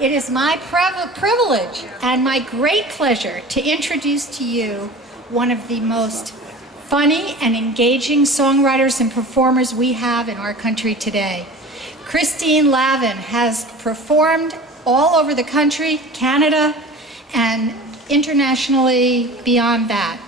It is my privilege and my great pleasure to introduce to you one of the most funny and engaging songwriters and performers we have in our country today. Christine Lavin has performed all over the country, Canada, and internationally beyond that.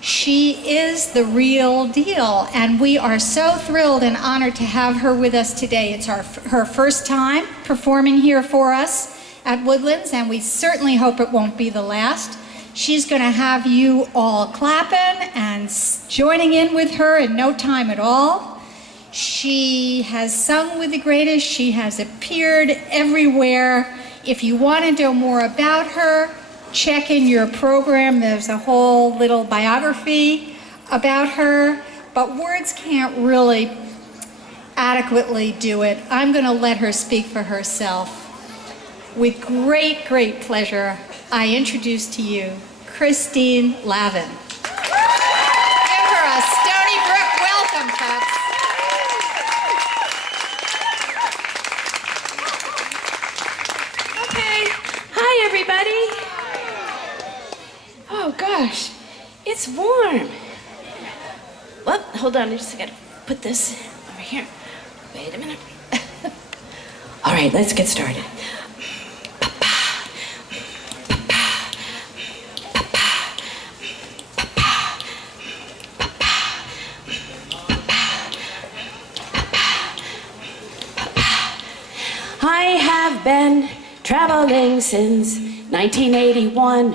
She is the real deal, and we are so thrilled and honored to have her with us today. It's her first time performing here for us at Woodlands, and we certainly hope it won't be the last. She's going to have you all clapping and joining in with her in no time at all. She has sung with the greatest. She has appeared everywhere. If you want to know more about her, check in your program. There's a whole little biography about her, but words can't really adequately do it. I'm going to let her speak for herself. With great, great pleasure, I introduce to you Christine Lavin. Give her a Stony Brook welcome, folks. Okay. Hi, everybody. Oh, gosh. It's warm. Well, hold on. I just got to put this over here. Wait a minute. All right, let's get started. I have been traveling since 1981.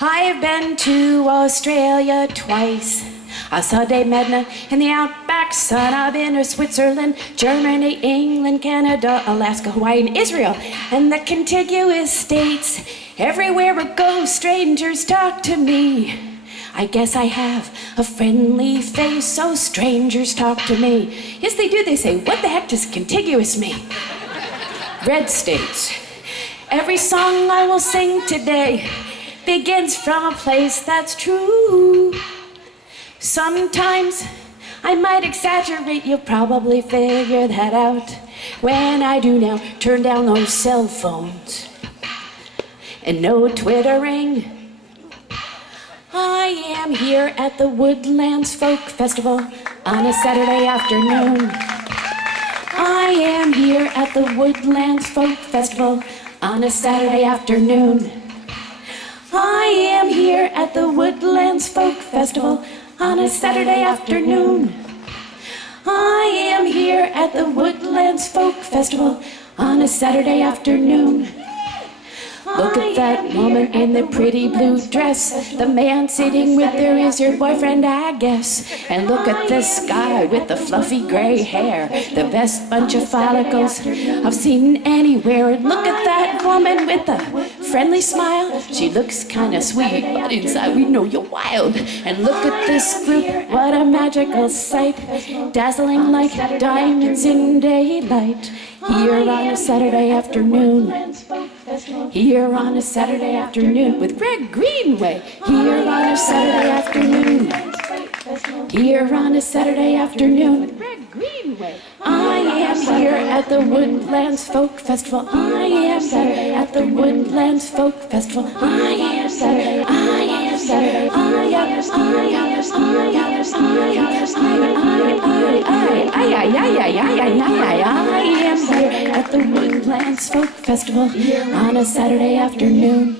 I've been to Australia twice. I saw Dame Edna in the outback sun. I've been to Switzerland, Germany, England, Canada, Alaska, Hawaii, and Israel, and the contiguous states. Everywhere I go, strangers talk to me. I guess I have a friendly face, so strangers talk to me. Yes, they do. They say, what the heck does contiguous mean? Red states. Every song I will sing today begins from a place that's true. Sometimes I might exaggerate, you'll probably figure that out when I do now turn down those cell phones and no twittering. I am here at the Woodlands Folk Festival on a Saturday afternoon. I am here at the Woodlands Folk Festival on a Saturday afternoon. I am here at the Woodlands Folk Festival on a Saturday afternoon. I am here at the Woodlands Folk Festival on a Saturday afternoon. Look at that woman in the pretty blue dress. The man sitting with her is your boyfriend, I guess. And look at this guy with the fluffy gray hair. The best bunch of follicles I've seen anywhere. And look at that woman with the friendly smile. She looks kind of sweet, but inside we know you're wild. And look at this group, what a magical sight. Dazzling like diamonds in daylight. Here on a Saturday afternoon. Here on a Saturday afternoon with Greg Greenway. Here on a Saturday afternoon. Here on a Saturday afternoon with Greg Greenway. I am here at the Woodlands Folk Festival. I am Saturday at the Woodlands Folk Festival. I am Saturday. I am Saturday. I am here at the Woodlands Folk Festival on a Saturday afternoon.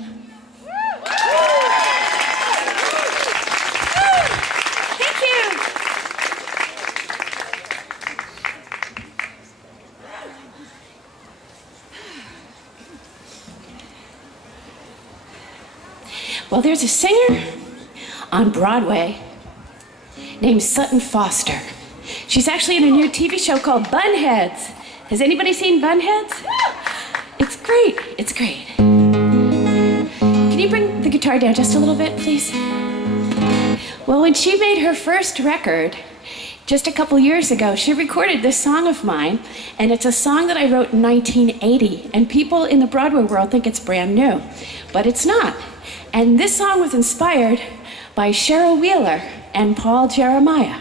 Thank you. Well, there's a singer on Broadway named Sutton Foster. She's actually in a new TV show called Bunheads. Has anybody seen Bunheads? It's great. It's great. Can you bring the guitar down just a little bit, please? Well, when she made her first record, just a couple years ago, she recorded this song of mine, and it's a song that I wrote in 1980, and people in the Broadway world think it's brand new, but it's not. And this song was inspired by Cheryl Wheeler and Paul Jeremiah.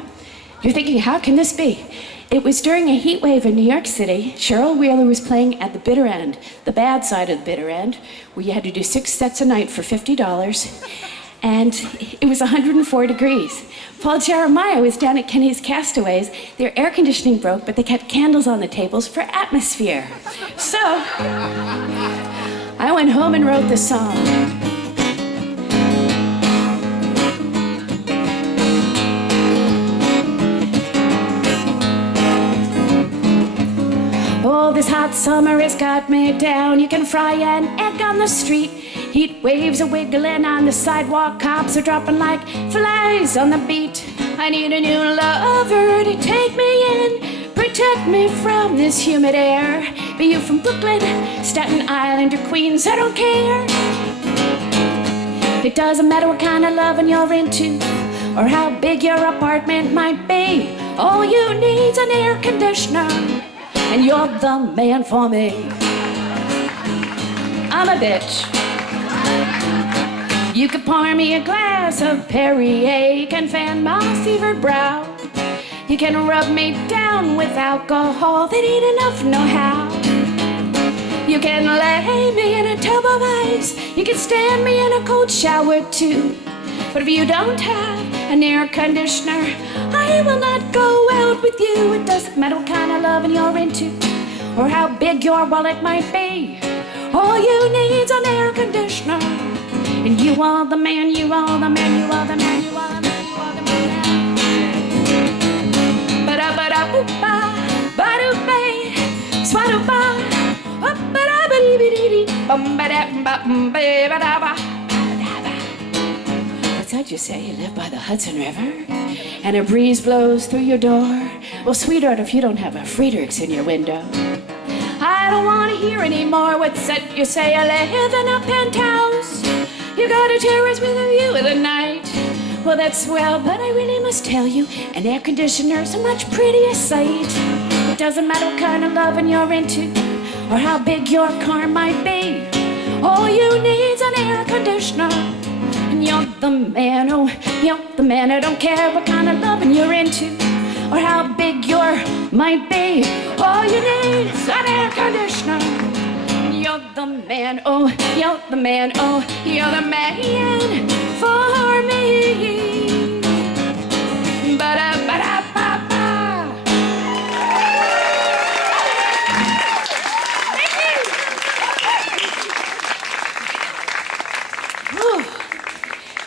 You're thinking, how can this be? It was during a heat wave in New York City. Cheryl Wheeler was playing at the bitter end, the bad side of the bitter end, where you had to do 6 sets a night for $50. And it was 104 degrees. Paul Jeremiah was down at Kenny's Castaways. Their air conditioning broke, but they kept candles on the tables for atmosphere. So I went home and wrote the song. Oh, this hot summer has got me down. You can fry an egg on the street. Heat waves are wiggling on the sidewalk. Cops are dropping like flies on the beat. I need a new lover to take me in, protect me from this humid air. Be you from Brooklyn, Staten Island, or Queens, I don't care. It doesn't matter what kind of loving you're into, or how big your apartment might be. All you need's an air conditioner, and you're the man for me. I'm a bitch. You could pour me a glass of Perrier, can fan my fevered brow. You can rub me down with alcohol, that ain't enough, no how. You can lay me in a tub of ice, you can stand me in a cold shower too. But if you don't have an air conditioner, I will not go out with you. It doesn't matter what kind of loving you're into, or how big your wallet might be. All you need's an air conditioner, and you are the man, you are the man, you are the man, you are the man, you are the man. Ba-da-ba-da-boop-ba, ba-do-ba, swa-do-ba, up-ba-da-ba-dee-be-dee-dee, bum-ba-da-ba-ba-ba-da-ba. What's that you say? You live by the Hudson River, and a breeze blows through your door? Well, sweetheart, if you don't have a Friedrichs in your window, I don't want to hear anymore what's that you say. I live in a penthouse, you got a terrace with a view of the night. Well, that's swell, but I really must tell you, an air conditioner's a much prettier sight. It doesn't matter what kind of loving you're into, or how big your car might be. All you need's an air conditioner, and you're the man, oh, you're the man. I don't care what kind of loving you're into, or how big your might be. All you need's an air conditioner. You're the man, oh, you're the man, oh, you're the man for me. Ba-da-ba-da-ba-ba. Thank you. Whew.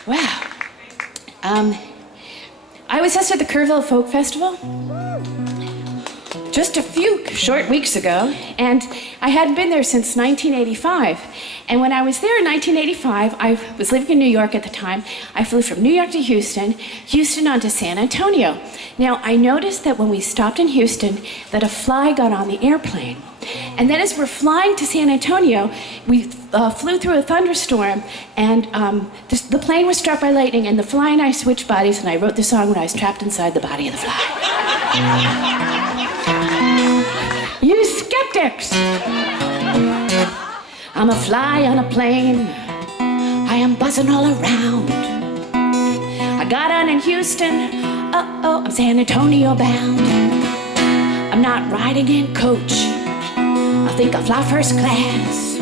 Wow. I was just at the Kerrville Folk Festival just a few short weeks ago, and I hadn't been there since 1985. And when I was there in 1985, I was living in New York at the time. I flew from New York to Houston, Houston on to San Antonio. Now, I noticed that when we stopped in Houston, that a fly got on the airplane. And then as we're flying to San Antonio, we flew through a thunderstorm, and the plane was struck by lightning, and the fly and I switched bodies, and I wrote the song when I was trapped inside the body of the fly. You skeptics! I'm a fly on a plane. I am buzzing all around. I got on in Houston. Uh-oh, I'm San Antonio bound. I'm not riding in coach. I think I'll fly first class.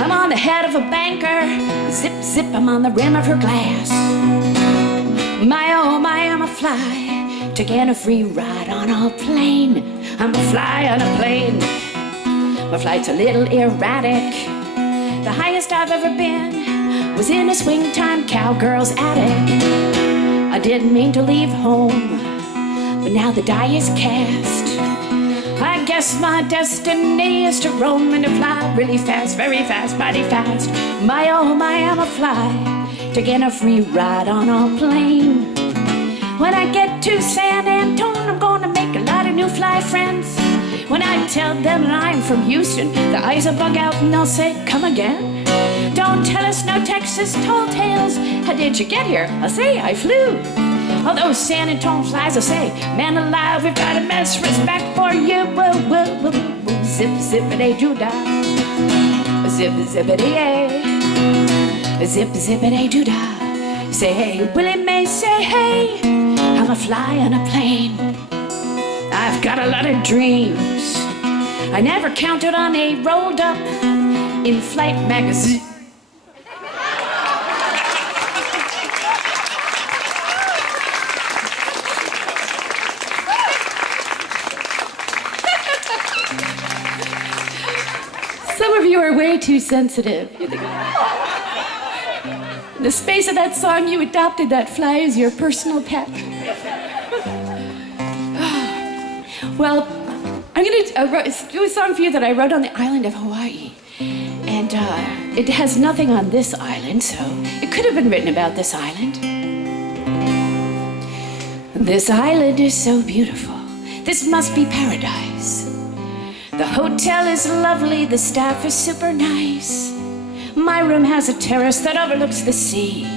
I'm on the head of a banker. Zip, zip, I'm on the rim of her glass. My, oh my, I'm a fly, taking a free ride on a plane. I'm a fly on a plane. My flight's a little erratic. The highest I've ever been was in a swing time cowgirl's attic. I didn't mean to leave home, but now the die is cast. I guess my destiny is to roam and to fly really fast, very fast, mighty fast. My, oh my, I'm a fly, taking a free ride on a plane. When I get to San Antonio, I'm gonna make a lot of new fly friends. When I tell them that I'm from Houston, the eyes will bug out and they'll say, come again? Don't tell us no Texas tall tales. How did you get here? I'll say I flew. All those San Antonio flies will say, man alive, we've got immense respect for you. Whoa, whoa, whoa, whoa. Zip, zippity doo dah. Zip, zippity yay. Zip, zippity doo dah. Say hey, Willie Mae, say hey. I'm a fly on a plane. I I've got a lot of dreams. I never counted on a rolled up in-flight magazine. Some of you are way too sensitive. You think, in the space of that song, you adopted that fly as your personal pet. Well, I'm gonna do a song for you that I wrote on the island of Hawaii. And it has nothing on this island, so it could have been written about this island. This island is so beautiful. This must be paradise. The hotel is lovely, the staff is super nice. My room has a terrace that overlooks the sea.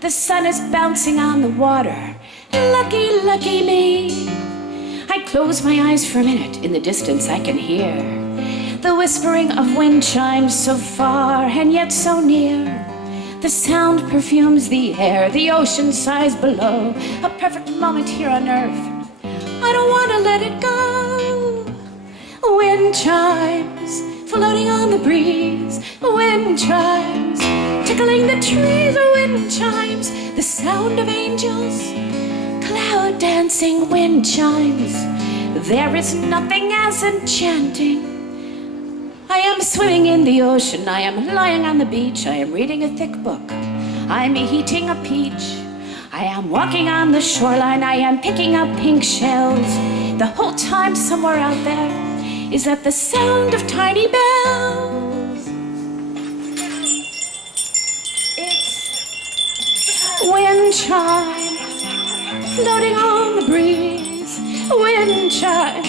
The sun is bouncing on the water. Lucky, lucky me. I close my eyes for a minute. In the distance I can hear the whispering of wind chimes, so far and yet so near. The sound perfumes the air, the ocean sighs below. A perfect moment here on earth. I don't want to let it go. Wind chimes floating on the breeze. Wind chimes tickling the trees. Wind chimes, the sound of angels. Cloud dancing wind chimes. There is nothing as enchanting. I am swimming in the ocean. I am lying on the beach. I am reading a thick book. I am eating a peach. I am walking on the shoreline. I am picking up pink shells. The whole time somewhere out there is that the sound of tiny bells. It's wind chimes floating on the breeze. Wind chimes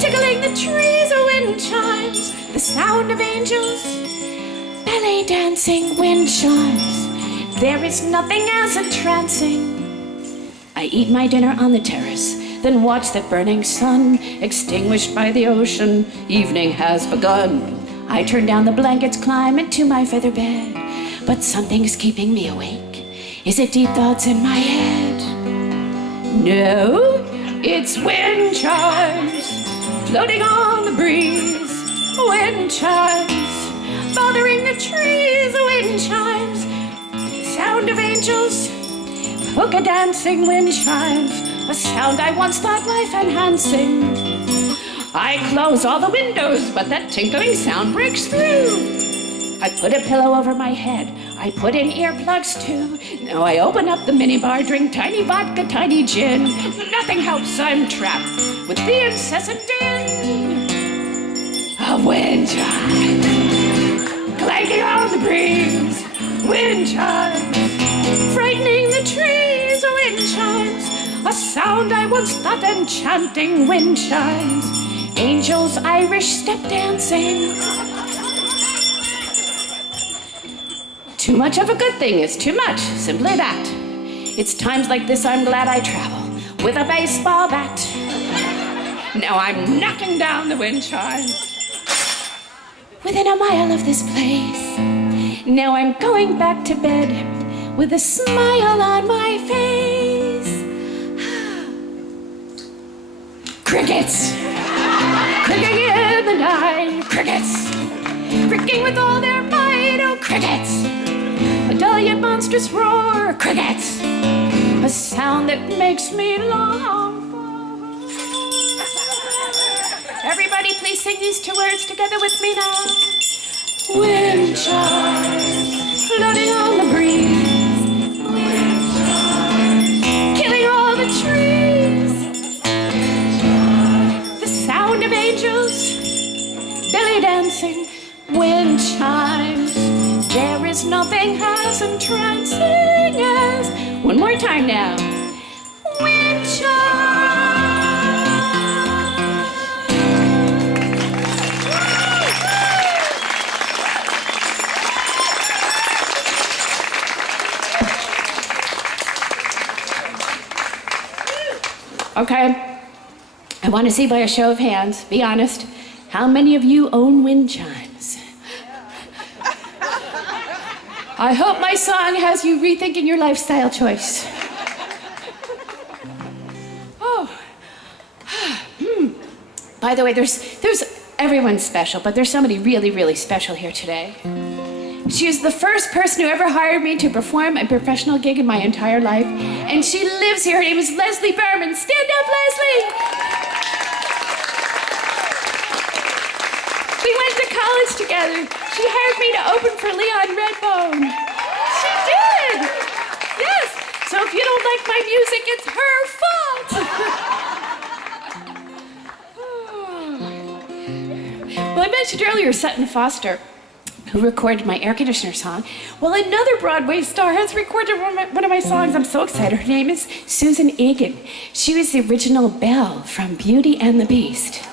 tickling the trees. Wind chimes, the sound of angels ballet dancing. Wind chimes, there is nothing as entrancing. I eat my dinner on the terrace, then watch the burning sun extinguished by the ocean. Evening has begun. I turn down the blankets, climb into my feather bed. But something's keeping me awake. Is it deep thoughts in my head? No, it's wind chimes floating on the breeze. Wind chimes bothering the trees. Wind chimes, sound of angels polka dancing. Wind chimes, a sound I once thought life enhancing. I close all the windows, but that tinkling sound breaks through. I put a pillow over my head. I put in earplugs too. Now I open up the minibar, drink tiny vodka, tiny gin. Nothing helps, I'm trapped with the incessant din of wind chimes clanking on the breeze. Wind chimes frightening the trees. Wind chimes, a sound I once thought enchanting. Wind chimes, angels Irish step dancing. Too much of a good thing is too much, simply that. It's times like this I'm glad I travel with a baseball bat. Now I'm knocking down the wind chimes within a mile of this place. Now I'm going back to bed with a smile on my face. Crickets! Cricking in the night. Crickets! Cricking with all their might. Oh, crickets! A dull yet monstrous roar. Crickets! A sound that makes me long for. Everybody please sing these two words together with me now. Wind chimes floating on the breeze. Wind chimes killing all the trees. The sound of angels belly dancing. Wind chimes, there is nothing as entrancing as. One more time now. Wind chimes. Okay, I want to see by a show of hands, be honest, how many of you own wind chimes? I hope my song has you rethinking your lifestyle choice. Oh, By the way, there's everyone's special, but there's somebody really, really special here today. She is the first person who ever hired me to perform a professional gig in my entire life, and she lives here. Her name is Leslie Berman. Stand up, Leslie! We went to college together. She hired me to open for Leon Redbone. She did! Yes! So if you don't like my music, it's her fault! Well, I mentioned earlier Sutton Foster, who recorded my air conditioner song. Well, another Broadway star has recorded one of my songs. I'm so excited. Her name is Susan Egan. She was the original Belle from Beauty and the Beast.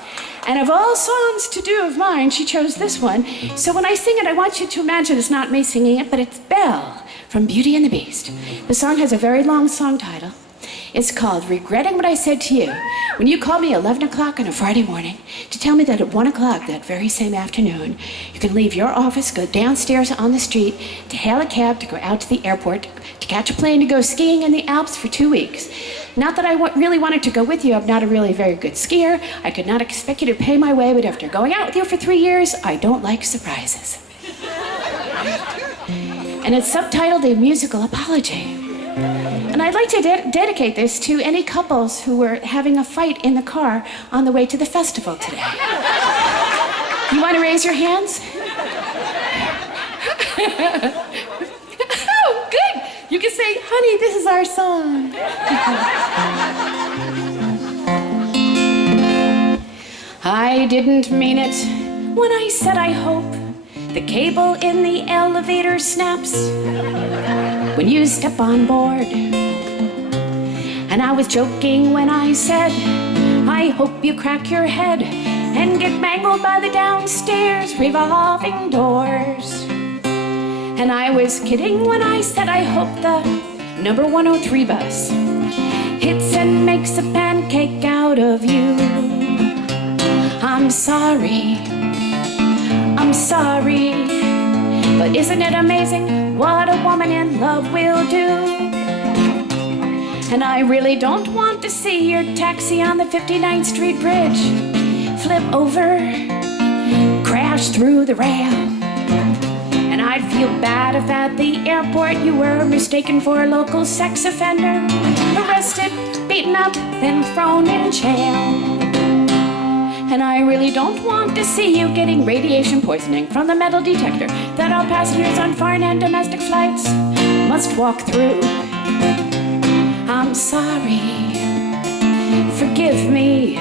And of all songs to do of mine, she chose this one. So when I sing it, I want you to imagine it's not me singing it, but it's Belle from Beauty and the Beast. The song has a very long song title. It's called Regretting What I Said to You. When you called me 11 o'clock on a Friday morning to tell me that at 1 o'clock that very same afternoon, you can leave your office, go downstairs on the street, to hail a cab to go out to the airport, to catch a plane to go skiing in the Alps for 2 weeks. Not that I really wanted to go with you. I'm not a really very good skier. I could not expect you to pay my way, but after going out with you for 3 years, I don't like surprises. And it's subtitled A Musical Apology. And I'd like to dedicate this to any couples who were having a fight in the car on the way to the festival today. You want to raise your hands? Oh, good. You can say, honey, this is our song. I didn't mean it when I said I hope the cable in the elevator snaps when you step on board. And I was joking when I said, I hope you crack your head and get mangled by the downstairs revolving doors. And I was kidding when I said I hope the number 103 bus hits and makes a pancake out of you. I'm sorry, but isn't it amazing what a woman in love will do? And I really don't want to see your taxi on the 59th Street Bridge flip over, crash through the rail. And I'd feel bad if at the airport you were mistaken for a local sex offender, arrested, beaten up, then thrown in jail. And I really don't want to see you getting radiation poisoning from the metal detector that all passengers on foreign and domestic flights must walk through. I'm sorry, forgive me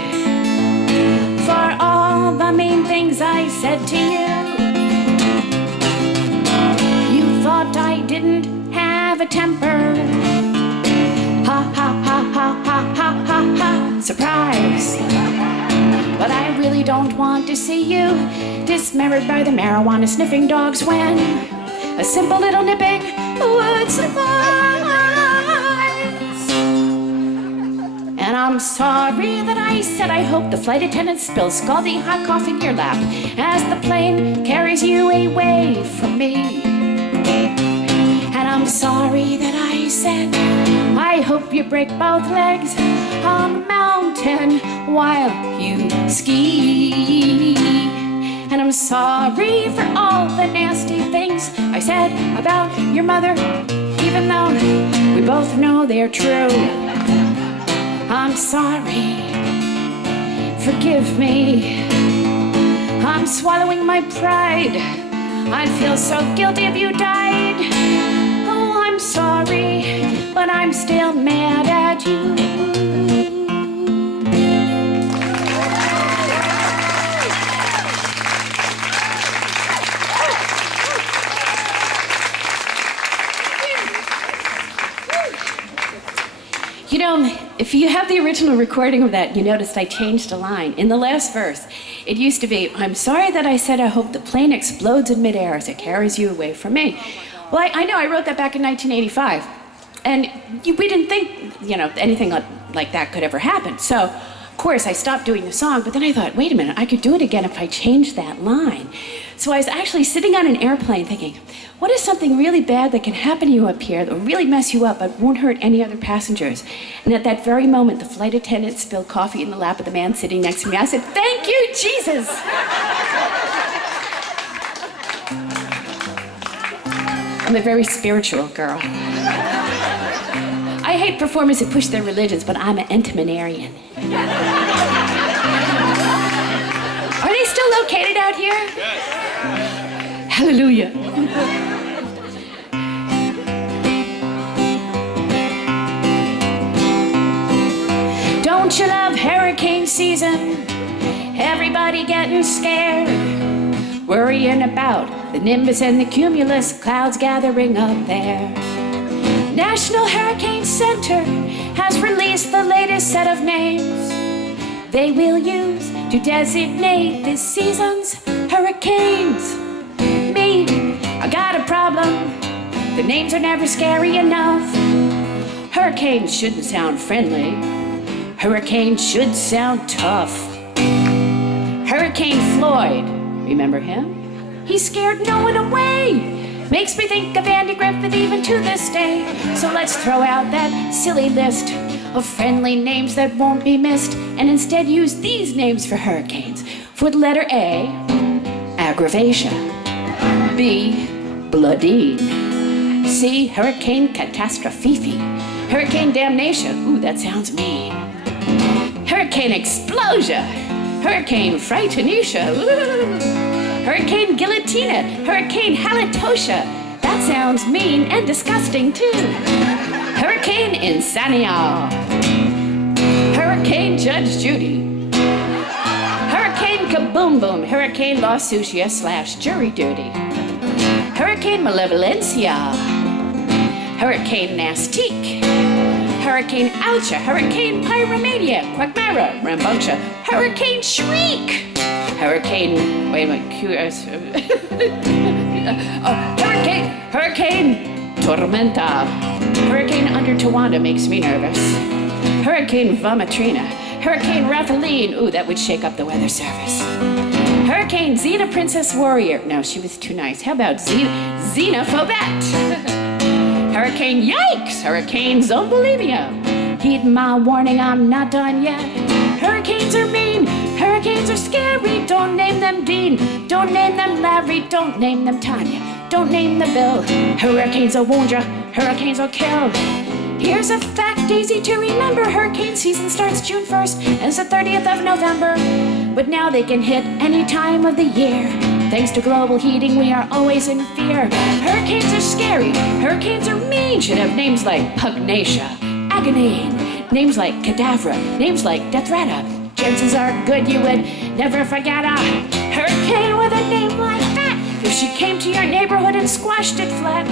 for all the mean things I said to you. You thought I didn't have a temper. Ha ha ha ha ha ha ha ha, surprise. But I really don't want to see you dismembered by the marijuana-sniffing dogs when a simple little nipping would suffice. And I'm sorry that I said I hope the flight attendant spills scalding hot coffee in your lap as the plane carries you away from me. And I'm sorry that I said I hope you break both legs on the mountain while you ski. And I'm sorry for all the nasty things I said about your mother, even though we both know they're true. I'm sorry, forgive me. I'm swallowing my pride. I'd feel so guilty if you died. Oh, I'm sorry, but I'm still mad at you. You know, if you have the original recording of that, you noticed I changed a line. In the last verse, it used to be, I'm sorry that I said I hope the plane explodes in midair as it carries you away from me. Well, I know, I wrote that back in 1985. And we didn't think, anything like that could ever happen. So, of course, I stopped doing the song, but then I thought, wait a minute, I could do it again if I changed that line. So I was actually sitting on an airplane thinking, what is something really bad that can happen to you up here that will really mess you up but won't hurt any other passengers? And at that very moment, the flight attendant spilled coffee in the lap of the man sitting next to me. I said, thank you, Jesus. I'm a very spiritual girl. I hate performers who push their religions, but I'm an Entimanarian. Are they still located out here? Hallelujah. Don't you love hurricane season? Everybody getting scared, worrying about the nimbus and the cumulus clouds gathering up there. National Hurricane Center has released the latest set of names they will use to designate this season's hurricanes. Me, I got a problem. The names are never scary enough. Hurricanes shouldn't sound friendly. Hurricanes should sound tough. Hurricane Floyd, remember him? He scared no one away. Makes me think of Andy Griffith even to this day. So let's throw out that silly list of friendly names that won't be missed and instead use these names for hurricanes. For the letter A, aggravation. B, bloodine. C, hurricane catastrophe. Hurricane damnation. Ooh, that sounds mean. Hurricane explosion. Hurricane frightenisha. Ooh. Hurricane guillotina. Hurricane halitosia. That sounds mean and disgusting too. Hurricane insania. Hurricane Judge Judy. Hurricane kaboom boom. Hurricane lawsuitia / jury duty. Hurricane malevolencia. Hurricane nastique. Hurricane oucha. Hurricane pyromania. Quackmara. Rambunctia. Hurricane shriek. Hurricane, wait a minute, Hurricane Tormenta. Hurricane under Tawanda makes me nervous. Hurricane Vomitrina. Hurricane Rathaline, ooh, that would shake up the weather service. Hurricane Xena Princess Warrior. No, she was too nice. How about Xena Phobette? Hurricane Yikes. Hurricane Zombulimia. Heed my warning, I'm not done yet. Hurricanes are mean. Hurricanes are scary. Don't name them Dean. Don't name them Larry. Don't name them Tanya. Don't name them Bill. Hurricanes will wound ya. Hurricanes will kill. Here's a fact easy to remember. Hurricane season starts June 1st and it's the 30th of November. But now they can hit any time of the year. Thanks to global heating, we are always in fear. Hurricanes are scary. Hurricanes are mean. Should have names like Pugnacia, Agonine. Names like Cadavra. Names like Deathrata. Chances are good you would never forget a hurricane with a name like that if she came to your neighborhood and squashed it flat.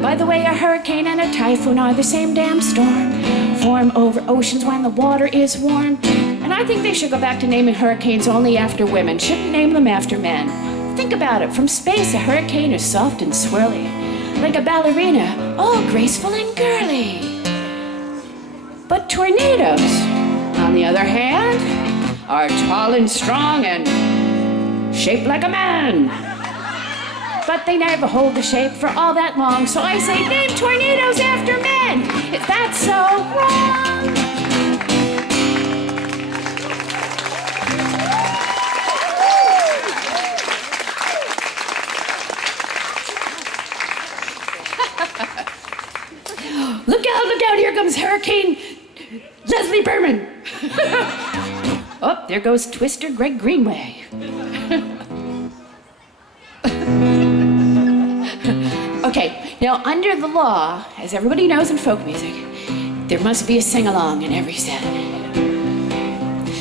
By the way, a hurricane and a typhoon are the same damn storm. Form over oceans when the water is warm. And I think they should go back to naming hurricanes only after women. Shouldn't name them after men. Think about it. From space, a hurricane is soft and swirly. Like a ballerina, all graceful and girly. But tornadoes, on the other hand, are tall and strong and shaped like a man. But they never hold the shape for all that long, so I say name tornadoes after men. Is that so wrong? Look out, here comes Hurricane Leslie Berman. Oh, there goes Twister Greg Greenway. Okay, now under the law, as everybody knows in folk music, there must be a sing-along in every set.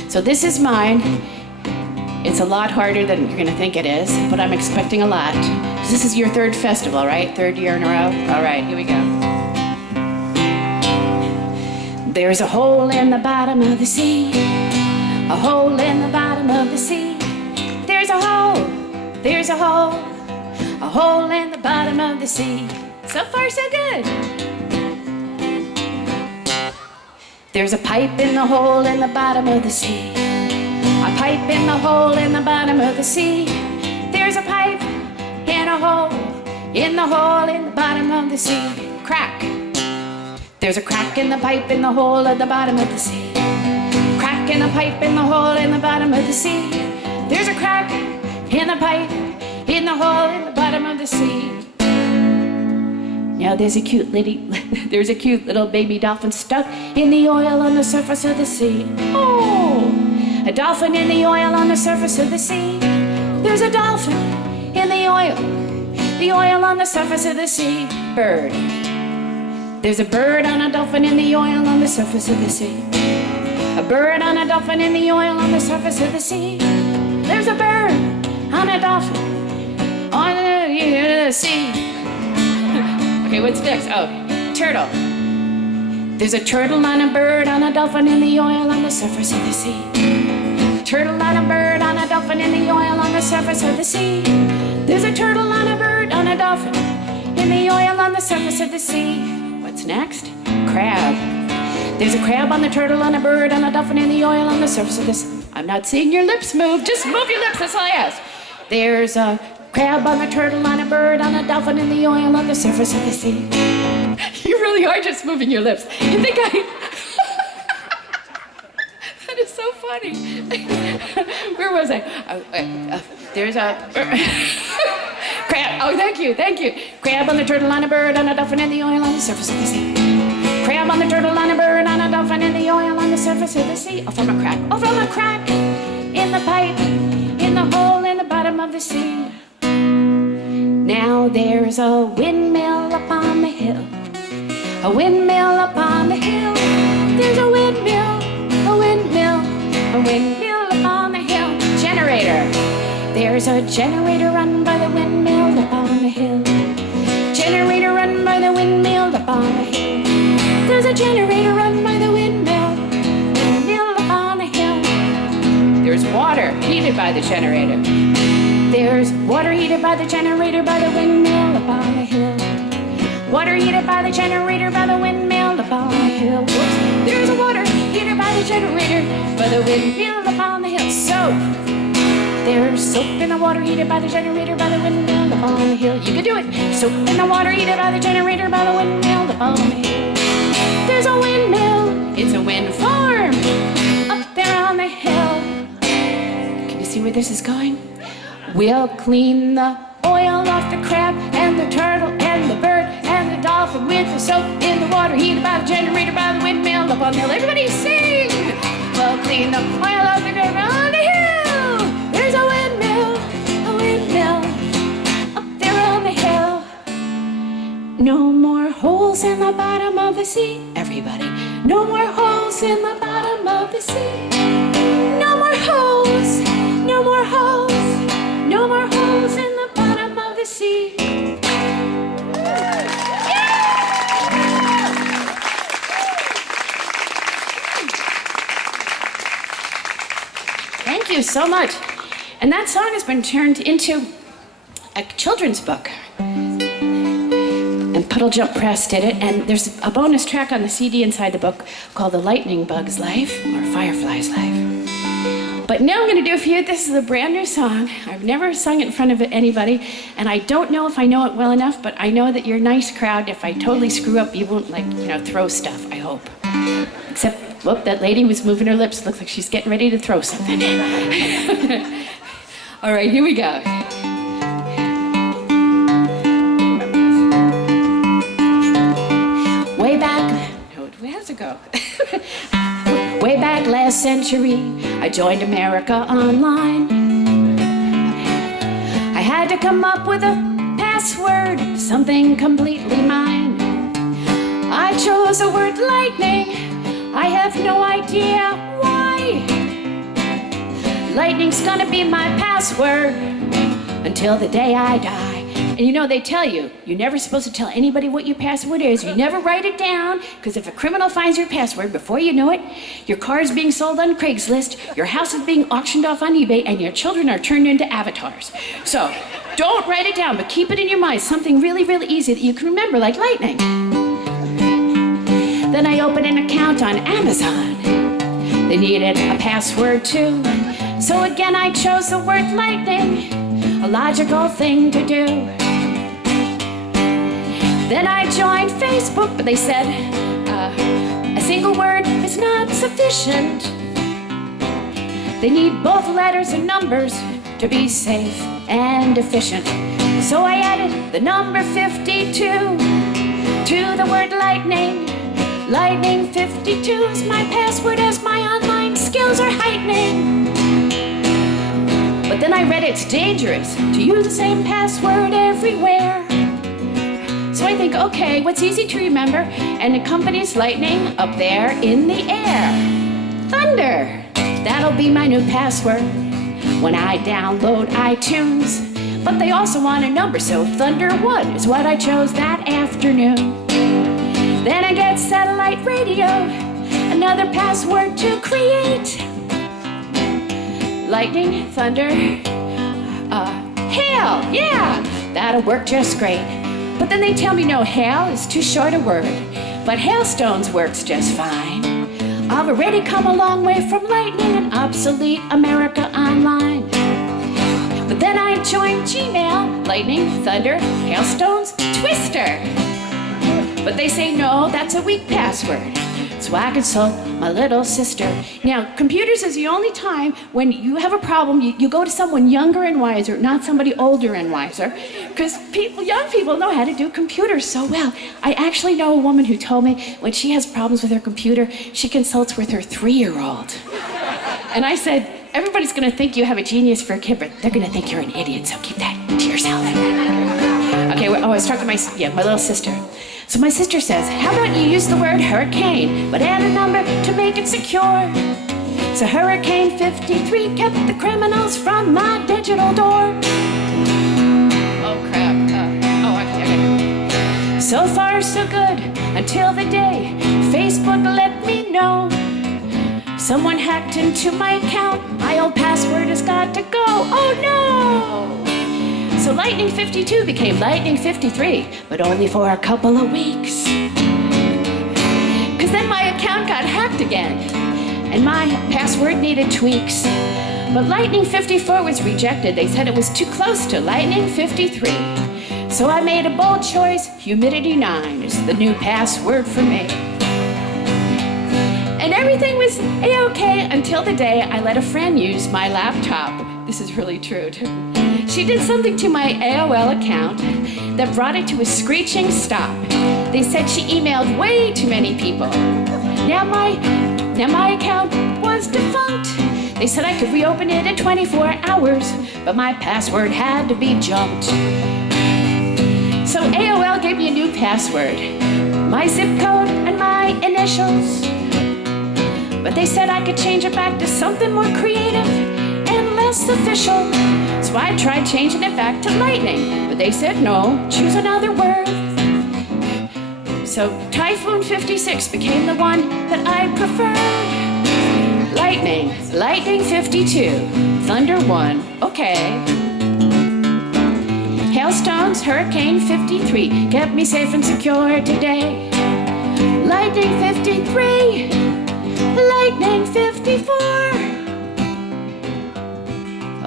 So this is mine. It's a lot harder than you're gonna think it is, but I'm expecting a lot. This is your third festival, right? Third year in a row? All right, here we go. There's a hole in the bottom of the sea, a hole in the bottom of the sea. There's a hole in the bottom of the sea. So far, so good. There's a pipe in the hole in the bottom of the sea, a pipe in the hole in the bottom of the sea. There's a pipe in the hole in the bottom of the sea. Crack. There's a crack in the pipe in the hole at the bottom of the sea. Crack in the pipe in the hole in the bottom of the sea. There's a crack in the pipe in the hole in the bottom of the sea. Now there's a cute little baby dolphin stuck in the oil on the surface of the sea. Oh, a dolphin in the oil on the surface of the sea. There's a dolphin in the oil on the surface of the sea. Bird. There's a bird on a dolphin in the oil on the surface of the sea. A bird on a dolphin in the oil on the surface of the sea. There's a bird on a dolphin on the sea. Okay, what's next? Oh, turtle. There's a turtle on a bird on a dolphin in the oil on the surface of the sea. Turtle on a bird on a dolphin in the oil on the surface of the sea. There's a turtle on a bird on a dolphin in the oil on the surface of the sea. What's next? Crab. There's a crab on the turtle on a bird on a dolphin in the oil on the surface of the sea. I'm not seeing your lips move. Just move your lips, that's all I ask. There's a crab on a turtle on a bird on a dolphin in the oil on the surface of the sea. You really are just moving your lips. You think I... That is so funny. Where was I? There's a... Crab. Oh, thank you. Crab on the turtle on a bird on a dolphin in the oil on the surface of the sea. Crab on the turtle on a bird on a dolphin in the oil on the surface of the sea. Oh, from a crack. Oh, from a crack in the pipe, in the hole in the bottom of the sea. Now there's a windmill up on the hill. A windmill up on the hill. There's a windmill up on the hill. Generator. There's a generator run by the windmill up on the hill. Generator run by the windmill up on the hill. There's a generator run by the windmill up on the hill. There's water heated by the generator. There's water heated by the generator by the windmill up on the hill. Water heated by the generator by the windmill up on the hill. Whoops. There's a water heated by the generator by the windmill up on the hill. Soap. There's soap in the water heated by the generator by the windmill up on the hill. You can do it. Soap in the water heated by the generator by the windmill up on the hill. There's a windmill. It's a wind farm up there on the hill. Can you see where this is going? We'll clean the oil off the crab and the turtle and the bird and the dolphin with the soap in the water heated by the generator by the windmill up on the hill. Everybody sing! We'll clean the oil off the crab on the hill. There's a windmill up there on the hill. No more holes in the bottom of the sea. Everybody, no more holes in the bottom of the sea. No more holes, no more holes. No more holes in the bottom of the sea. Thank you so much. And that song has been turned into a children's book. And Puddle Jump Press did it. And there's a bonus track on the CD inside the book called The Lightning Bug's Life or Firefly's Life. But now I'm going to do for you, this is a brand new song. I've never sung it in front of anybody, and I don't know if I know it well enough, but I know that you're a nice crowd. If I totally screw up, you won't, throw stuff, I hope. Except, whoop, that lady was moving her lips. Looks like she's getting ready to throw something. All right, here we go. Way back, where does it go? Way back last century, I joined America Online. I had to come up with a password, something completely mine. I chose the word lightning. I have no idea why. Lightning's gonna be my password until the day I die. And you know, they tell you, you're never supposed to tell anybody what your password is. You never write it down, because if a criminal finds your password, before you know it, your car is being sold on Craigslist, your house is being auctioned off on eBay, and your children are turned into avatars. So, don't write it down, but keep it in your mind, something really, really easy that you can remember, like lightning. Then I opened an account on Amazon. They needed a password too. So again, I chose the word lightning, a logical thing to do. Then I joined Facebook, but they said a single word is not sufficient. They need both letters and numbers to be safe and efficient. So I added the number 52 to the word lightning. Lightning 52 is my password as my online skills are heightening. But then I read it's dangerous to use the same password everywhere. So I think, okay, what's easy to remember and accompanies lightning up there in the air? Thunder. That'll be my new password when I download iTunes. But they also want a number, so Thunder 1 is what I chose that afternoon. Then I get satellite radio, another password to create. Lightning, thunder, hail, yeah, that'll work just great. But then they tell me no, hail is too short a word, but hailstones works just fine. I've already come a long way from lightning and obsolete America Online. But then I joined Gmail, lightning, thunder, hailstones, twister. But they say no, that's a weak password. So I consult my little sister. Now, computers is the only time when you have a problem, you go to someone younger and wiser, not somebody older and wiser, because young people know how to do computers so well. I actually know a woman who told me when she has problems with her computer, she consults with her 3-year-old. And I said, everybody's going to think you have a genius for a kid, but they're going to think you're an idiot, so keep that to yourself. Okay, I was talking to my little sister. So my sister says, how about you use the word hurricane, but add a number to make it secure? So Hurricane 53 kept the criminals from my digital door. Oh, crap. Okay. So far, so good, until the day Facebook let me know someone hacked into my account. My old password has got to go. Oh, no! So Lightning 52 became Lightning 53, but only for a couple of weeks. Cause then my account got hacked again, and my password needed tweaks. But Lightning 54 was rejected. They said it was too close to Lightning 53. So I made a bold choice. Humidity 9 is the new password for me. And everything was a-okay until the day I let a friend use my laptop. This is really true. She did something to my AOL account that brought it to a screeching stop. They said she emailed way too many people. Now my account was defunct. They said I could reopen it in 24 hours, but my password had to be jumped. So AOL gave me a new password, my zip code and my initials. But they said I could change it back to something more creative and less official. So I tried changing it back to lightning, but they said no, choose another word. So Typhoon 56 became the one that I preferred. Lightning 52, Thunder 1, okay. Hailstones, Hurricane 53, kept me safe and secure today. Lightning 53, Lightning 54.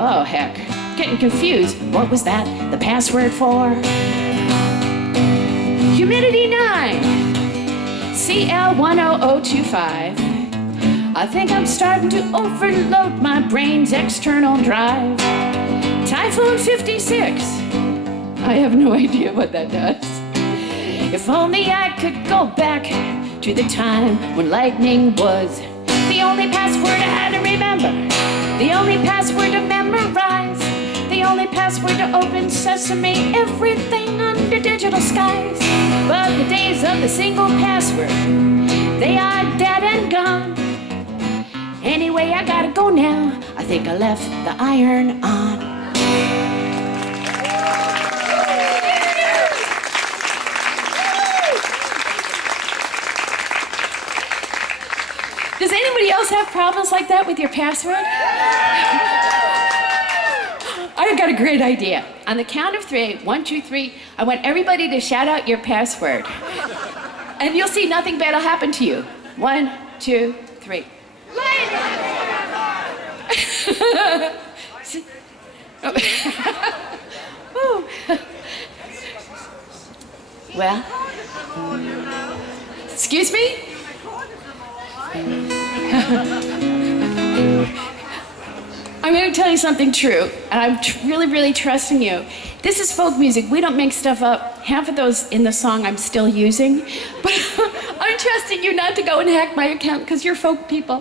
Oh, heck. Getting confused. What was that the password for? Humidity 9, CL10025. I think I'm starting to overload my brain's external drive. Typhoon 56. I have no idea what that does. If only I could go back to the time when lightning was the only password I had to remember, the only password to memorize, the only password to open sesame, everything under digital skies. But the days of the single password, they are dead and gone. Anyway, I gotta go now. I think I left the iron on. Does anybody else have problems like that with your password? I've got a great idea. On the count of 3, 1, 2, 3, I want everybody to shout out your password. And you'll see nothing bad will happen to you. 1, 2, 3. Well, excuse me? I'm going to tell you something true, and I'm really, really trusting you. This is folk music. We don't make stuff up. Half of those in the song I'm still using, but I'm trusting you not to go and hack my account because you're folk people.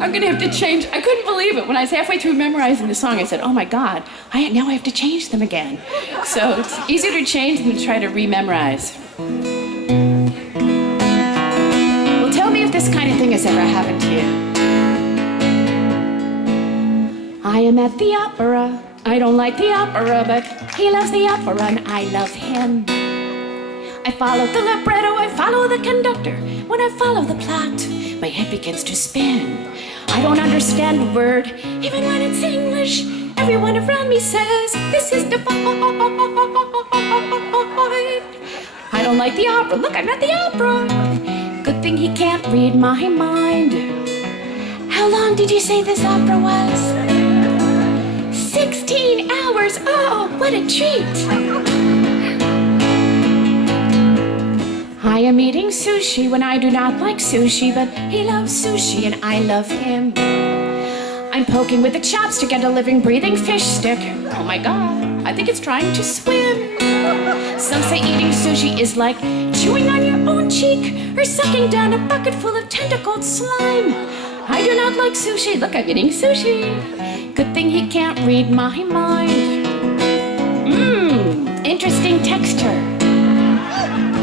I'm going to have to change. I couldn't believe it. When I was halfway through memorizing the song, I said, oh my God, now I have to change them again. So it's easier to change than to try to rememorize. Well, tell me if this kind of thing has ever happened to you. I am at the opera. I don't like the opera, but he loves the opera and I love him. I follow the libretto, I follow the conductor. When I follow the plot, my head begins to spin. I don't understand a word, even when it's English. Everyone around me says, this is divine. I don't like the opera. Look, I'm at the opera. Good thing he can't read my mind. How long did you say this opera was? 16 hours! Oh, what a treat! I am eating sushi when I do not like sushi, but he loves sushi and I love him. I'm poking with a chopstick at a living, breathing fish stick. Oh my God, I think it's trying to swim. Some say eating sushi is like chewing on your own cheek or sucking down a bucket full of tentacled slime. I do not like sushi. Look, I'm eating sushi. Good thing he can't read my mind. Interesting texture.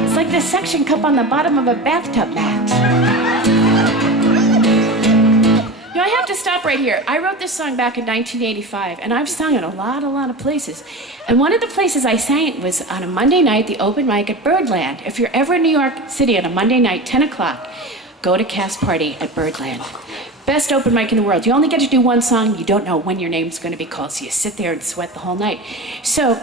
It's like the suction cup on the bottom of a bathtub mat. Now, I have to stop right here. I wrote this song back in 1985, and I've sung it a lot of places. And one of the places I sang it was on a Monday night, the open mic at Birdland. If you're ever in New York City on a Monday night, 10 o'clock, go to Cast Party at Birdland. Best open mic in the world. You only get to do one song. You don't know when your name's going to be called, so you sit there and sweat the whole night. So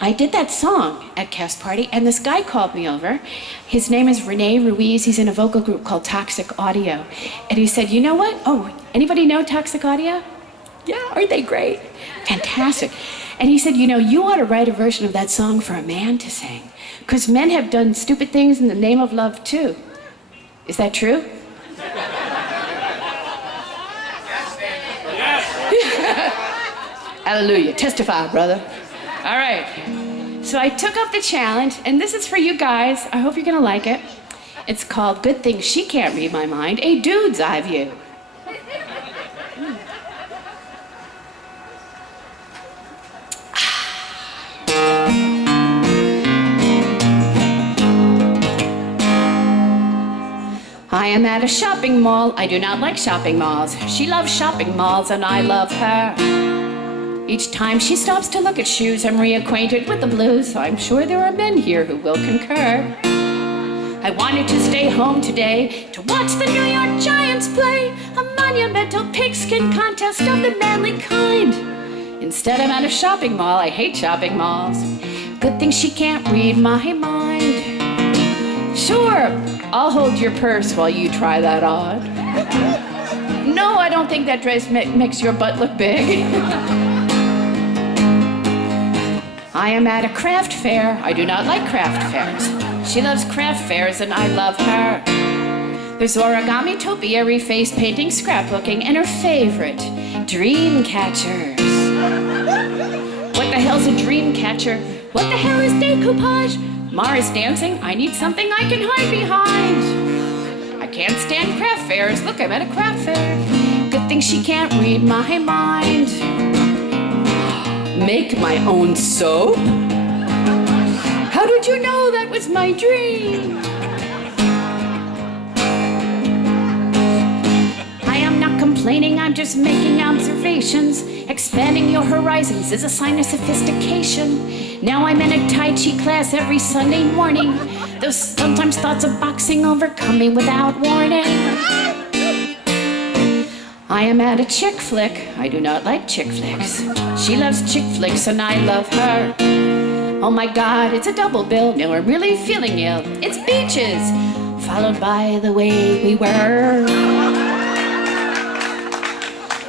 I did that song at Cast Party, and this guy called me over. His name is Rene Ruiz. He's in a vocal group called Toxic Audio. And he said, you know what? Oh, anybody know Toxic Audio? Yeah, aren't they great? Fantastic. And he said, you ought to write a version of that song for a man to sing, because men have done stupid things in the name of love, too. Is that true? Hallelujah. Testify, brother. All right. So I took up the challenge, and this is for you guys. I hope you're going to like it. It's called Good Thing She Can't Read My Mind, a Dude's Eye View. I am at a shopping mall. I do not like shopping malls. She loves shopping malls and I love her. Each time she stops to look at shoes, I'm reacquainted with the blues. So I'm sure there are men here who will concur. I wanted to stay home today to watch the New York Giants play a monumental pigskin contest of the manly kind. Instead, I'm at a shopping mall. I hate shopping malls. Good thing she can't read my mind. Sure, I'll hold your purse while you try that on. No, I don't think that dress makes your butt look big. I am at a craft fair. I do not like craft fairs. She loves craft fairs and I love her. There's origami, topiary, face painting, scrapbooking, and her favorite, dream catchers. What the hell's a dream catcher? What the hell is decoupage? Mara's dancing. I need something I can hide behind. I can't stand craft fairs. Look, I'm at a craft fair. Good thing she can't read my mind. Make my own soap? How did you know that was my dream? I am not complaining, I'm just making observations. Expanding your horizons is a sign of sophistication. Now I'm in a Tai Chi class every Sunday morning. Though sometimes thoughts of boxing overcome me without warning. I am at a chick flick. I do not like chick flicks. She loves chick flicks and I love her. Oh my God, it's a double bill. Now I'm really feeling ill. It's beaches, followed by the way we were.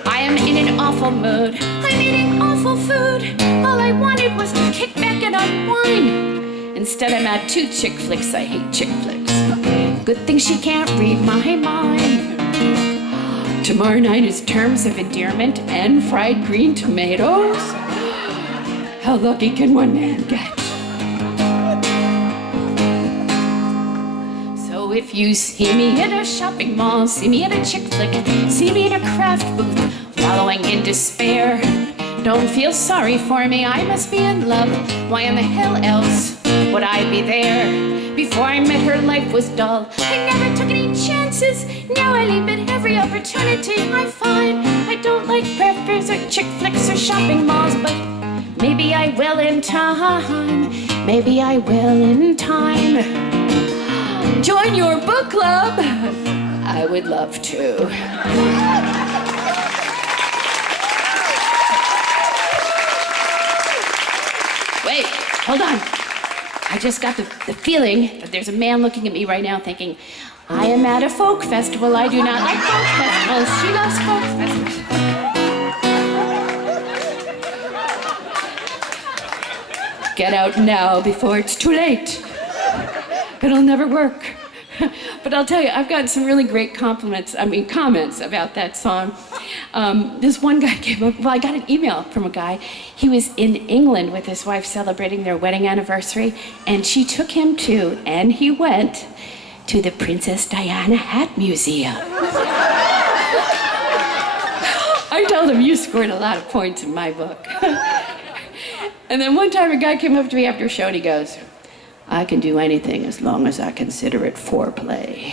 I am in an awful mood. I'm eating awful food. All I wanted was to kick back and unwind. Instead, I'm at 2 chick flicks. I hate chick flicks. Good thing she can't read my mind. Tomorrow night is terms of endearment and fried green tomatoes. How lucky can one man get? So if you see me in a shopping mall, see me at a chick flick, see me in a craft booth, wallowing in despair, don't feel sorry for me, I must be in love. Why in the hell else would I be there? Before I met her, life was dull. I never took any chances. Now I leap at every opportunity I find. I don't like preppers or chick flicks or shopping malls, but maybe I will in time. Maybe I will in time. Join your book club. I would love to. Wait, hold on. I just got the feeling that there's a man looking at me right now thinking, I am at a folk festival. I do not like folk festivals. She loves folk festivals. Get out now before it's too late. It'll never work. But I'll tell you, I've gotten some really great comments about that song. This one guy came up, well, I got an email from a guy. He was in England with his wife celebrating their wedding anniversary, and she took him to, and he went to the Princess Diana Hat Museum. I told him, you scored a lot of points in my book. And then one time a guy came up to me after a show and he goes, I can do anything as long as I consider it foreplay.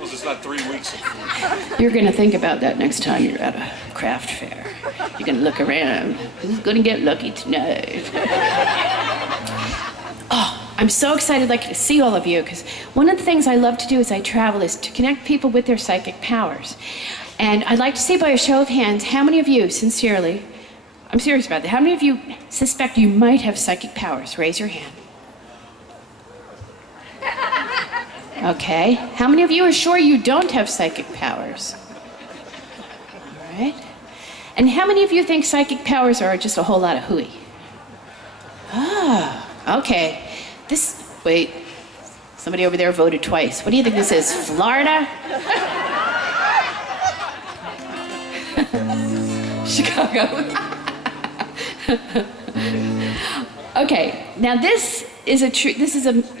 Was this not 3 weeks ago? You're gonna think about that next time you're at a craft fair. You're gonna look around. Who's gonna get lucky tonight? Oh, I'm so excited to see all of you, because one of the things I love to do as I travel is to connect people with their psychic powers. And I'd like to see by a show of hands, how many of you, sincerely, I'm serious about that, how many of you suspect you might have psychic powers? Raise your hand. Okay. How many of you are sure you don't have psychic powers? All right. And how many of you think psychic powers are just a whole lot of hooey? Ah, okay. Wait, somebody over there voted twice. What do you think this is, Florida? Chicago. Okay, now this is a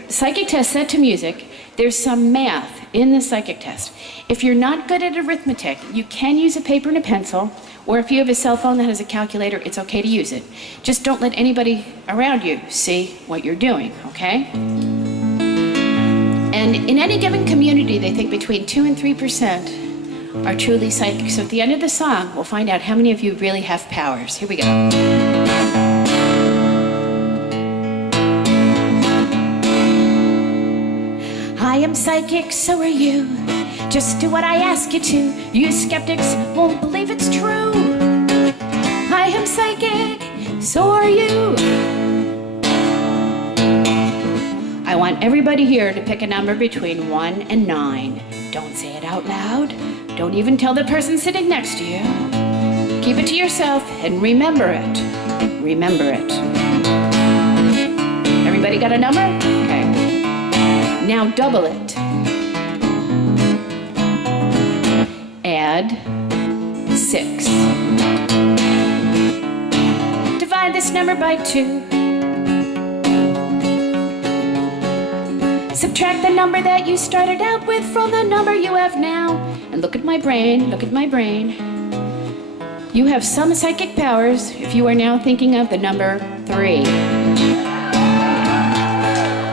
psychic test set to music. There's some math in the psychic test. If you're not good at arithmetic, you can use a paper and a pencil, or if you have a cell phone that has a calculator, it's okay to use it. Just don't let anybody around you see what you're doing, okay? And in any given community, they think between 2 and 3% are truly psychic. So at the end of the song, we'll find out how many of you really have powers. Here we go. I am psychic, so are you. Just do what I ask you to. You skeptics won't believe it's true. I am psychic, so are you. I want everybody here to pick a number between 1 and 9. Don't say it out loud. Don't even tell the person sitting next to you. Keep it to yourself and remember it. Remember it. Everybody got a number? Okay. Now double it. Add 6. Divide this number by 2. Subtract the number that you started out with from the number you have now. And look at my brain, look at my brain. You have some psychic powers if you are now thinking of the number 3.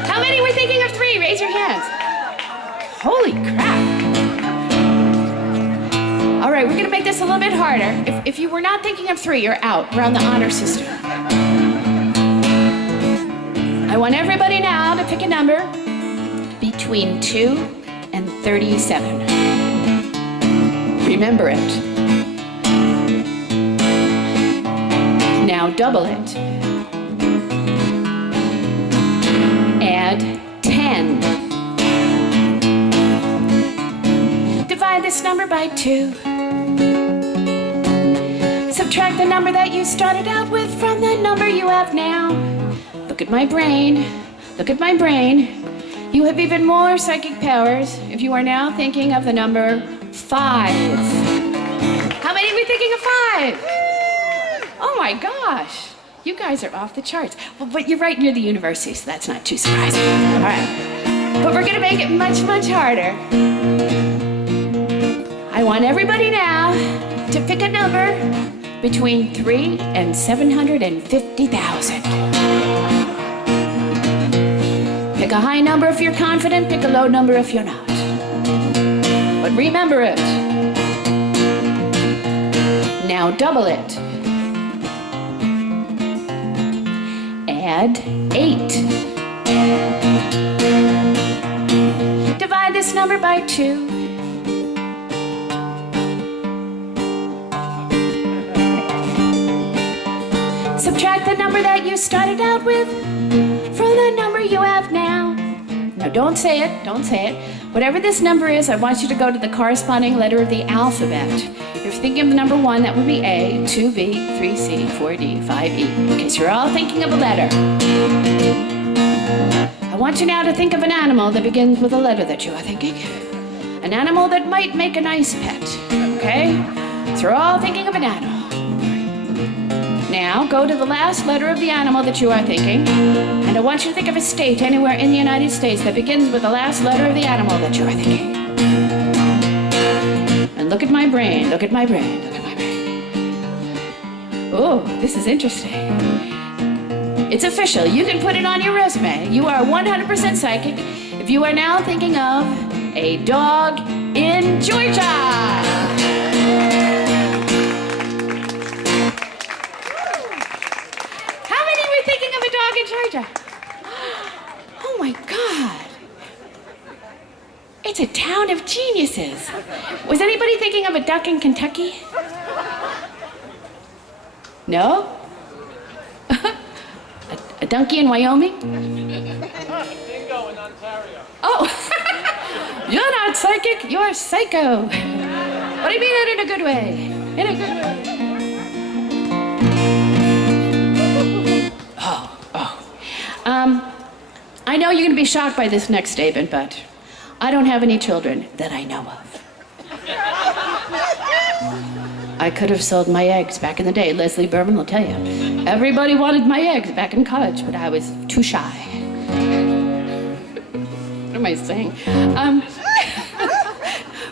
How many were thinking of 3? Raise your hands. Holy crap. All right, we're gonna make this a little bit harder. If you were not thinking of 3, you're out. We're on the honor system. I want everybody now to pick a number between 2 and 37. Remember it. Now double it. Add 10. Divide this number by 2. Subtract the number that you started out with from the number you have now. Look at my brain. Look at my brain. You have even more psychic powers if you are now thinking of the number 5. How many were thinking of 5? Oh my gosh. You guys are off the charts. Well, but you're right near the university, so that's not too surprising. All right. But we're going to make it much, much harder. I want everybody now to pick a number between 3 and 750,000. Pick a high number if you're confident, pick a low number if you're not. But remember it. Now double it. Add 8. Divide this number by 2. Subtract the number that you started out with from the number you have now. Now don't say it, don't say it. Whatever this number is, I want you to go to the corresponding letter of the alphabet. If you're thinking of the number 1, that would be A, 2B, 3C, 4D, 5E. Okay, so you're all thinking of a letter. I want you now to think of an animal that begins with a letter that you are thinking. An animal that might make a nice pet, okay? So you're all thinking of an animal. Now, go to the last letter of the animal that you are thinking, and I want you to think of a state anywhere in the United States that begins with the last letter of the animal that you are thinking. And look at my brain, look at my brain, look at my brain. Oh, this is interesting. It's official. You can put it on your resume. You are 100% psychic if you are now thinking of a dog in Georgia. Georgia. Oh my God. It's a town of geniuses. Was anybody thinking of a duck in Kentucky? No? a donkey in Wyoming? Dingo in Ontario. Oh, you're not psychic, you're psycho. What do you mean that in a good way? In a good way. I know you're going to be shocked by this next statement, but I don't have any children that I know of. I could have sold my eggs back in the day. Leslie Berman will tell you. Everybody wanted my eggs back in college, but I was too shy. What am I saying?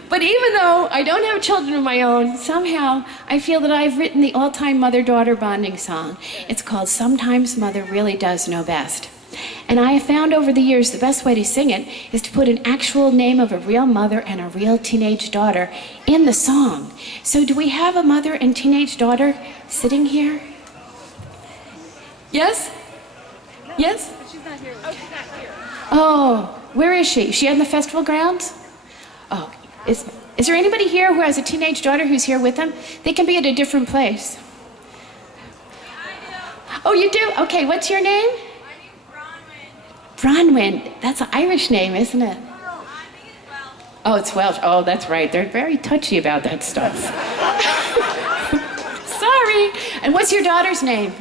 But even though I don't have children of my own, somehow I feel that I've written the all-time mother-daughter bonding song. It's called Sometimes Mother Really Does Know Best. And I have found over the years the best way to sing it is to put an actual name of a real mother and a real teenage daughter in the song. So do we have a mother and teenage daughter sitting here? Yes? Yes? She's not here. Oh, she's not here. Oh, where is she? Is she on the festival grounds? Oh, is there anybody here who has a teenage daughter who's here with them? They can be at a different place. Oh, you do? Okay, what's your name? Bronwyn. That's an Irish name, isn't it? Oh, it's Welsh. Oh, that's right. They're very touchy about that stuff. Sorry. And what's your daughter's name?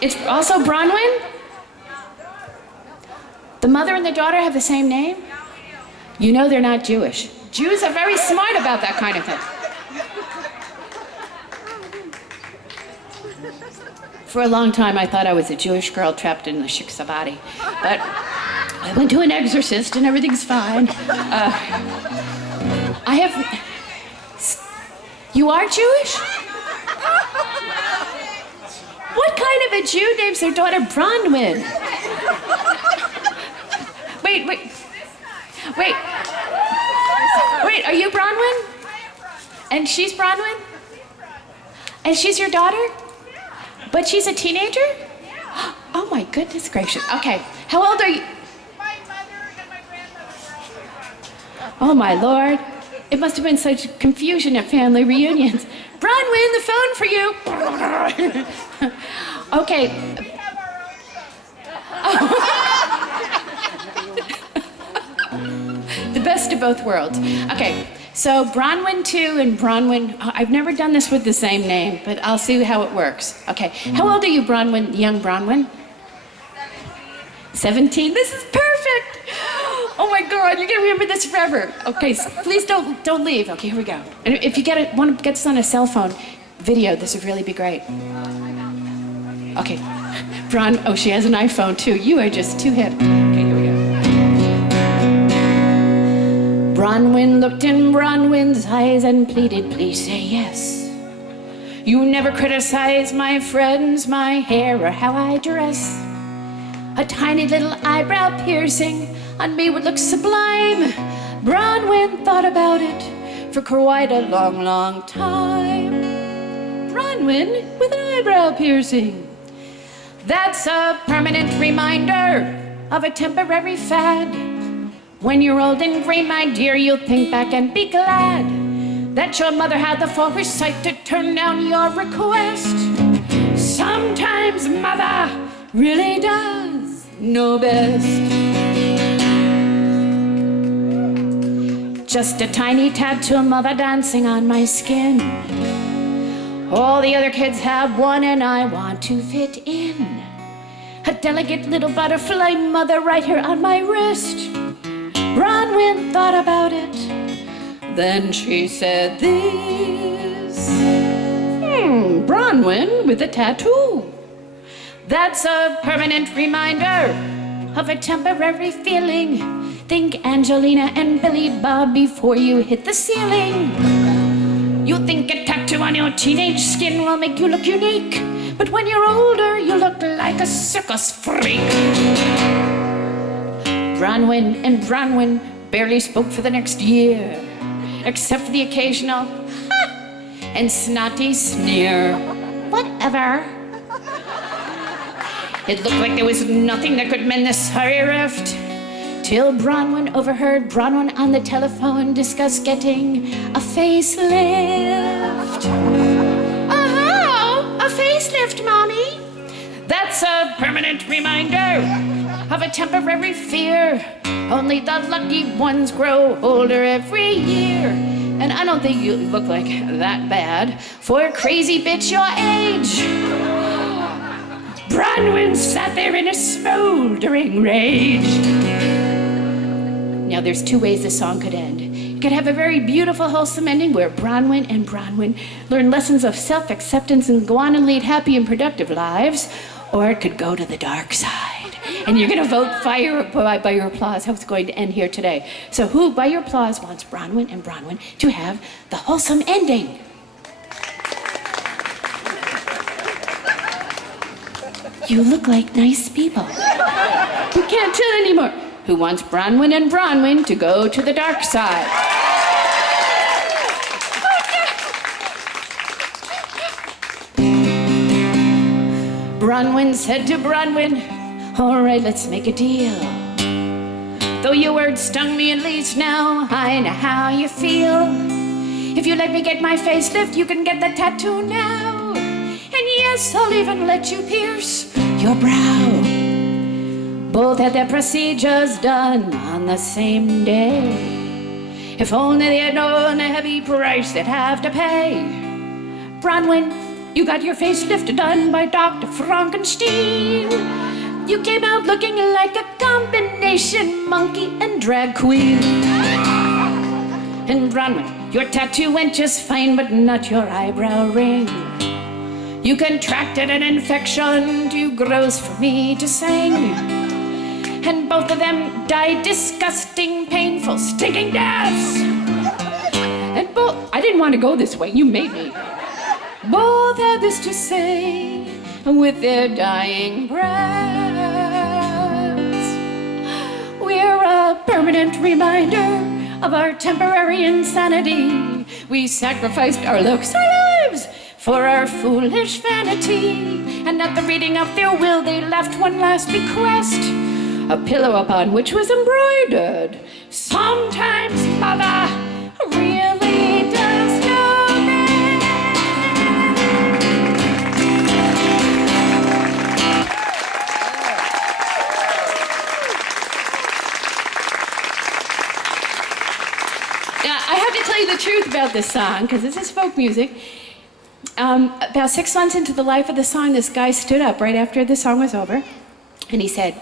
It's also Bronwyn? The mother and the daughter have the same name? You know they're not Jewish. Jews are very smart about that kind of thing. For a long time, I thought I was a Jewish girl trapped in the Shiksabadi. But I went to an exorcist and everything's fine. You are Jewish? What kind of a Jew names their daughter Bronwyn? Wait, are you Bronwyn? And she's Bronwyn? And she's your daughter? But she's a teenager? Oh my goodness gracious. Okay, how old are you? My mother and my grandmother were all Oh my Lord. It must have been such confusion at family reunions. Bronwyn, the phone for you. Okay. The best of both worlds. Okay, So Bronwyn 2 and Bronwyn, I've never done this with the same name, but I'll see how it works. Okay, how old are you, Bronwyn, young Bronwyn? 17. This is perfect. Oh my God, you're gonna remember this forever. Okay, so please don't leave. Okay, here we go. And if you want to get this on a cell phone video, this would really be great. Okay, oh, she has an iPhone too. You are just too hip. Okay, here we go. Bronwyn looked in Bronwyn's eyes and pleaded, please say yes. You never criticize my friends, my hair, or how I dress. A tiny little eyebrow piercing on me would look sublime. Bronwyn thought about it for quite a long, long time. Bronwyn with an eyebrow piercing. That's a permanent reminder of a temporary fad. When you're old and gray, my dear, you'll think back and be glad that your mother had the foresight to turn down your request. Sometimes mother really does know best. Just a tiny tattoo, mother dancing on my skin. All the other kids have one and I want to fit in. A delicate little butterfly, mother, right here on my wrist. Bronwyn thought about it, then she said this. Bronwyn with a tattoo. That's a permanent reminder of a temporary feeling. Think Angelina and Billy Bob before you hit the ceiling. You think a tattoo on your teenage skin will make you look unique, but when you're older, you look like a circus freak. Bronwyn and Bronwyn barely spoke for the next year, except for the occasional ha and snotty sneer. Whatever. It looked like there was nothing that could mend this sorry rift, till Bronwyn overheard Bronwyn on the telephone discuss getting a facelift. Oh, a facelift, Mommy. That's a permanent reminder of a temporary fear. Only the lucky ones grow older every year. And I don't think you look like that bad for a crazy bitch your age. Bronwyn sat there in a smoldering rage. Now there's two ways this song could end. It could have a very beautiful, wholesome ending where Bronwyn and Bronwyn learn lessons of self-acceptance and go on and lead happy and productive lives. Or it could go to the dark side. And you're going to vote by your applause how it's going to end here today. So who, by your applause, wants Bronwyn and Bronwyn to have the wholesome ending? You look like nice people. We can't tell anymore. Who wants Bronwyn and Bronwyn to go to the dark side? Bronwyn said to Bronwyn, all right, let's make a deal. Though your words stung me at least, now I know how you feel. If you let me get my facelift, you can get the tattoo now. And yes, I'll even let you pierce your brow. Both had their procedures done on the same day. If only they had known the heavy price they'd have to pay. Bronwyn, you got your facelift done by Dr. Frankenstein. You came out looking like a combination monkey and drag queen. And Bronwyn, your tattoo went just fine, but not your eyebrow ring. You contracted an infection too gross for me to sing. And both of them died disgusting, painful, stinking deaths. And I didn't want to go this way, you made me. Both had this to say with their dying breaths. We're a permanent reminder of our temporary insanity. We sacrificed our looks, our lives, for our foolish vanity. And at the reading of their will, they left one last bequest, a pillow upon which was embroidered, sometimes mother really does know best. Now, I have to tell you the truth about this song, because this is folk music. About 6 months into the life of the song, this guy stood up right after the song was over, and he said,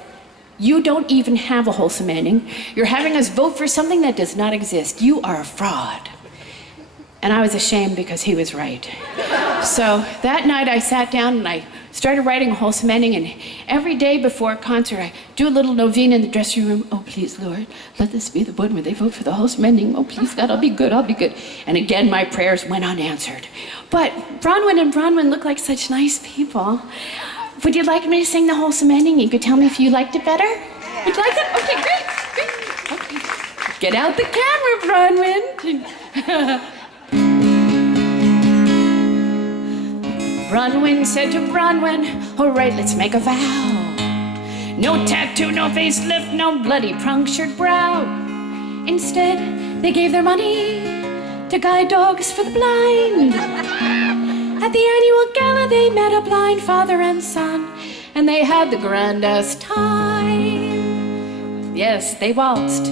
"You don't even have a wholesome ending. You're having us vote for something that does not exist. You are a fraud." And I was ashamed because he was right. So that night I sat down and I started writing a wholesome ending, and every day before a concert I do a little novena in the dressing room. "Oh, please, Lord, let this be the one where they vote for the wholesome ending. Oh, please, God, I'll be good, I'll be good." And again, my prayers went unanswered. But Bronwyn and Bronwyn look like such nice people. Would you like me to sing the wholesome ending? You could tell me if you liked it better? Would you like it? Okay, great. Okay. Get out the camera, Bronwyn. Bronwyn said to Bronwyn, "All right, let's make a vow. No tattoo, no facelift, no bloody punctured brow." Instead, they gave their money to guide dogs for the blind. At the annual gala, they met a blind father and son, and they had the grandest time. Yes, they waltzed,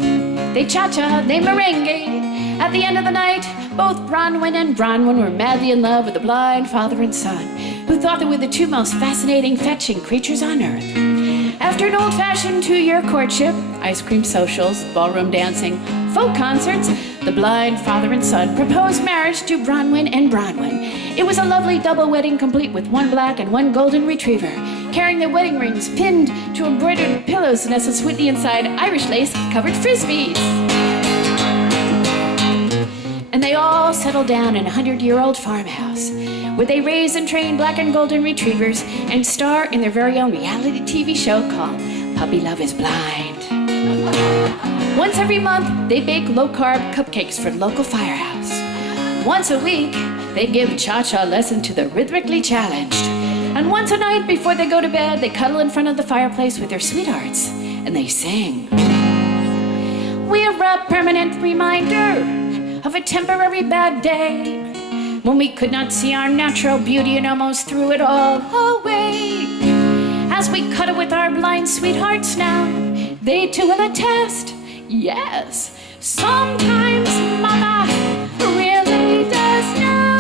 they cha-cha, they merengue. At the end of the night, both Bronwyn and Bronwyn were madly in love with the blind father and son, who thought they were the two most fascinating, fetching creatures on earth. After an old-fashioned 2-year courtship, ice cream socials, ballroom dancing, folk concerts, the blind father and son proposed marriage to Bronwyn and Bronwyn. It was a lovely double wedding, complete with 1 black and 1 golden retriever, carrying their wedding rings pinned to embroidered pillows nestled sweetly inside Irish lace-covered frisbees. And they all settled down in a 100-year-old farmhouse, where they raise and train black and golden retrievers and star in their very own reality TV show called Puppy Love is Blind. Once every month, they bake low-carb cupcakes for the local firehouse. Once a week, they give cha-cha lessons to the rhythmically challenged. And once a night before they go to bed, they cuddle in front of the fireplace with their sweethearts, and they sing. We're a permanent reminder of a temporary bad day, when we could not see our natural beauty and almost threw it all away. As we cuddle with our blind sweethearts now, they too will attest, yes, sometimes Mama really does know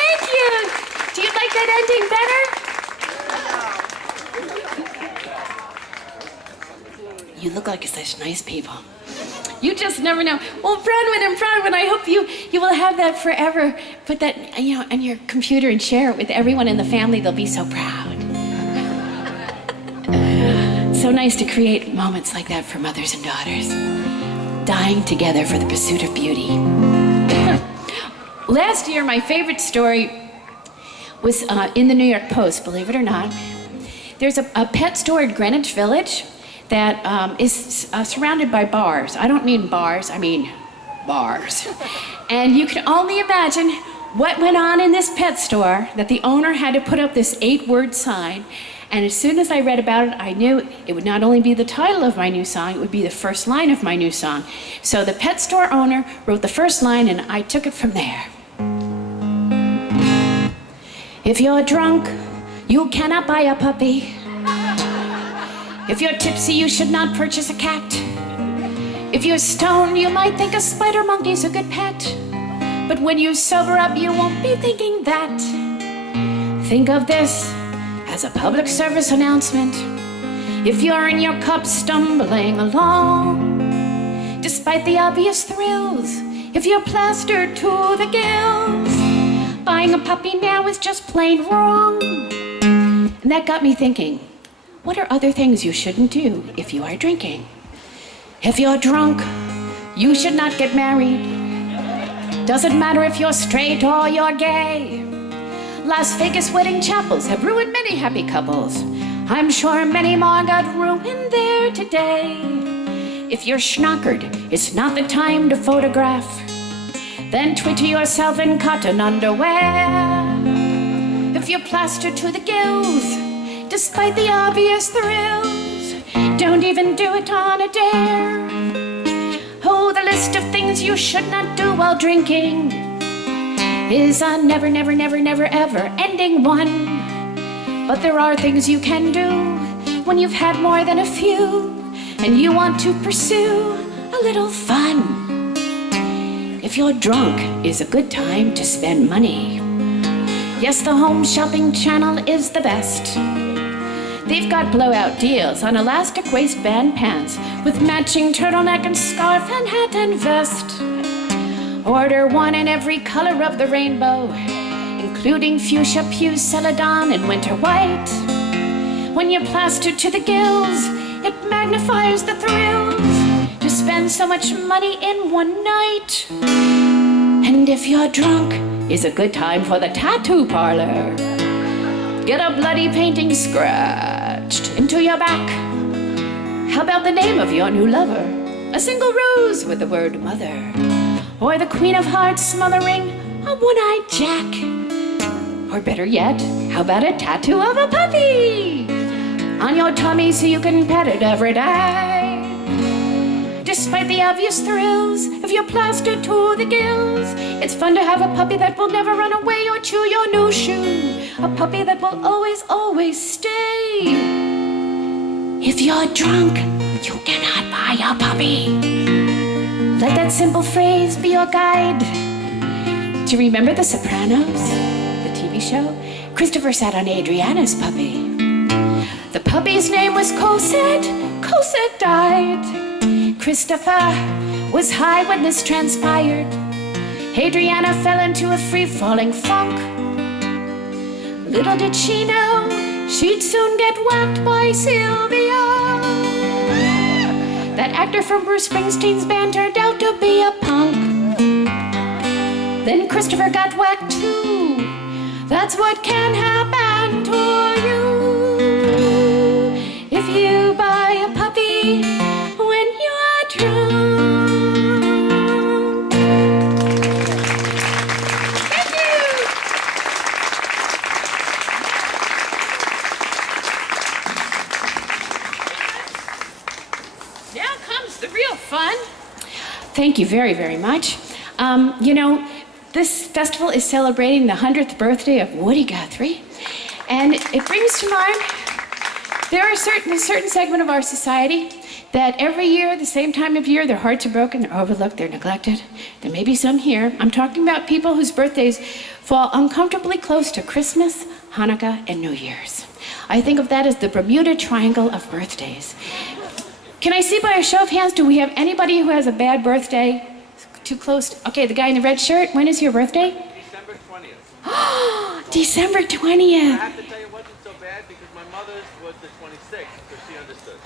Thank you. Do you like that ending better? You look like such nice people. You just never know. Well, Bronwyn and Bronwyn, I hope you will have that forever. Put that, on your computer and share it with everyone in the family. They'll be so proud. So nice to create moments like that for mothers and daughters, dying together for the pursuit of beauty. Last year, my favorite story was in the New York Post, believe it or not. There's a pet store in Greenwich Village that is surrounded by bars. I don't mean bars, I mean bars. And you can only imagine what went on in this pet store, that the owner had to put up this 8-word sign. And as soon as I read about it, I knew it would not only be the title of my new song, it would be the first line of my new song. So the pet store owner wrote the first line, and I took it from there. If you're drunk, you cannot buy a puppy. If you're tipsy, you should not purchase a cat. If you're stoned, you might think a spider monkey's a good pet. But when you sober up, you won't be thinking that. Think of this as a public service announcement. If you're in your cup stumbling along, despite the obvious thrills, if you're plastered to the gills, buying a puppy now is just plain wrong. And that got me thinking, what are other things you shouldn't do if you are drinking? If you're drunk, you should not get married. Doesn't matter if you're straight or you're gay. Las Vegas wedding chapels have ruined many happy couples. I'm sure many more got ruined there today. If you're schnockered, it's not the time to photograph. Then Twitter yourself in cotton underwear. If you're plastered to the gills, despite the obvious thrills, don't even do it on a dare. Oh, the list of things you should not do while drinking is a never, never, never, never, ever ending one. But there are things you can do when you've had more than a few and you want to pursue a little fun. If you're drunk is a good time to spend money. Yes, the home shopping channel is the best. They've got blowout deals on elastic waistband pants with matching turtleneck and scarf and hat and vest. Order one in every color of the rainbow, including fuchsia, puce, celadon, and winter white. When you're plastered to the gills, it magnifies the thrills to spend so much money in one night. And if you're drunk, is a good time for the tattoo parlor. Get a bloody painting scratched into your back. How about the name of your new lover? A single rose with the word mother. Or the Queen of Hearts smothering a one-eyed Jack. Or better yet, how about a tattoo of a puppy on your tummy so you can pet it every day? Despite the obvious thrills, if you're plastered to the gills, it's fun to have a puppy that will never run away or chew your new shoe. A puppy that will always, always stay. If you're drunk, you cannot buy a puppy. Let that simple phrase be your guide. Do you remember The Sopranos, the TV show? Christopher sat on Adriana's puppy. The puppy's name was Cosette. Cosette died. Christopher was high when this transpired. Adriana fell into a free-falling funk. Little did she know she'd soon get whacked by Sylvia. That actor from Bruce Springsteen's band turned out to be a punk. Then Christopher got whacked too. That's what can happen to you if you buy a puppy when you're drunk. Thank you. Now comes the real fun. Thank you very, very much. You know, this festival is celebrating the 100th birthday of Woody Guthrie, and it brings to mind there are a certain segment of our society that every year, the same time of year, their hearts are broken, they're overlooked, they're neglected. There may be some here. I'm talking about people whose birthdays fall uncomfortably close to Christmas, Hanukkah, and New Year's. I think of that as the Bermuda Triangle of birthdays. Can I see by a show of hands, do we have anybody who has a bad birthday? Too close. Okay, the guy in the red shirt, when is your birthday? December 20th. December 20th. I have to tell you, it wasn't so bad because my mother's was the 26th, so she understood.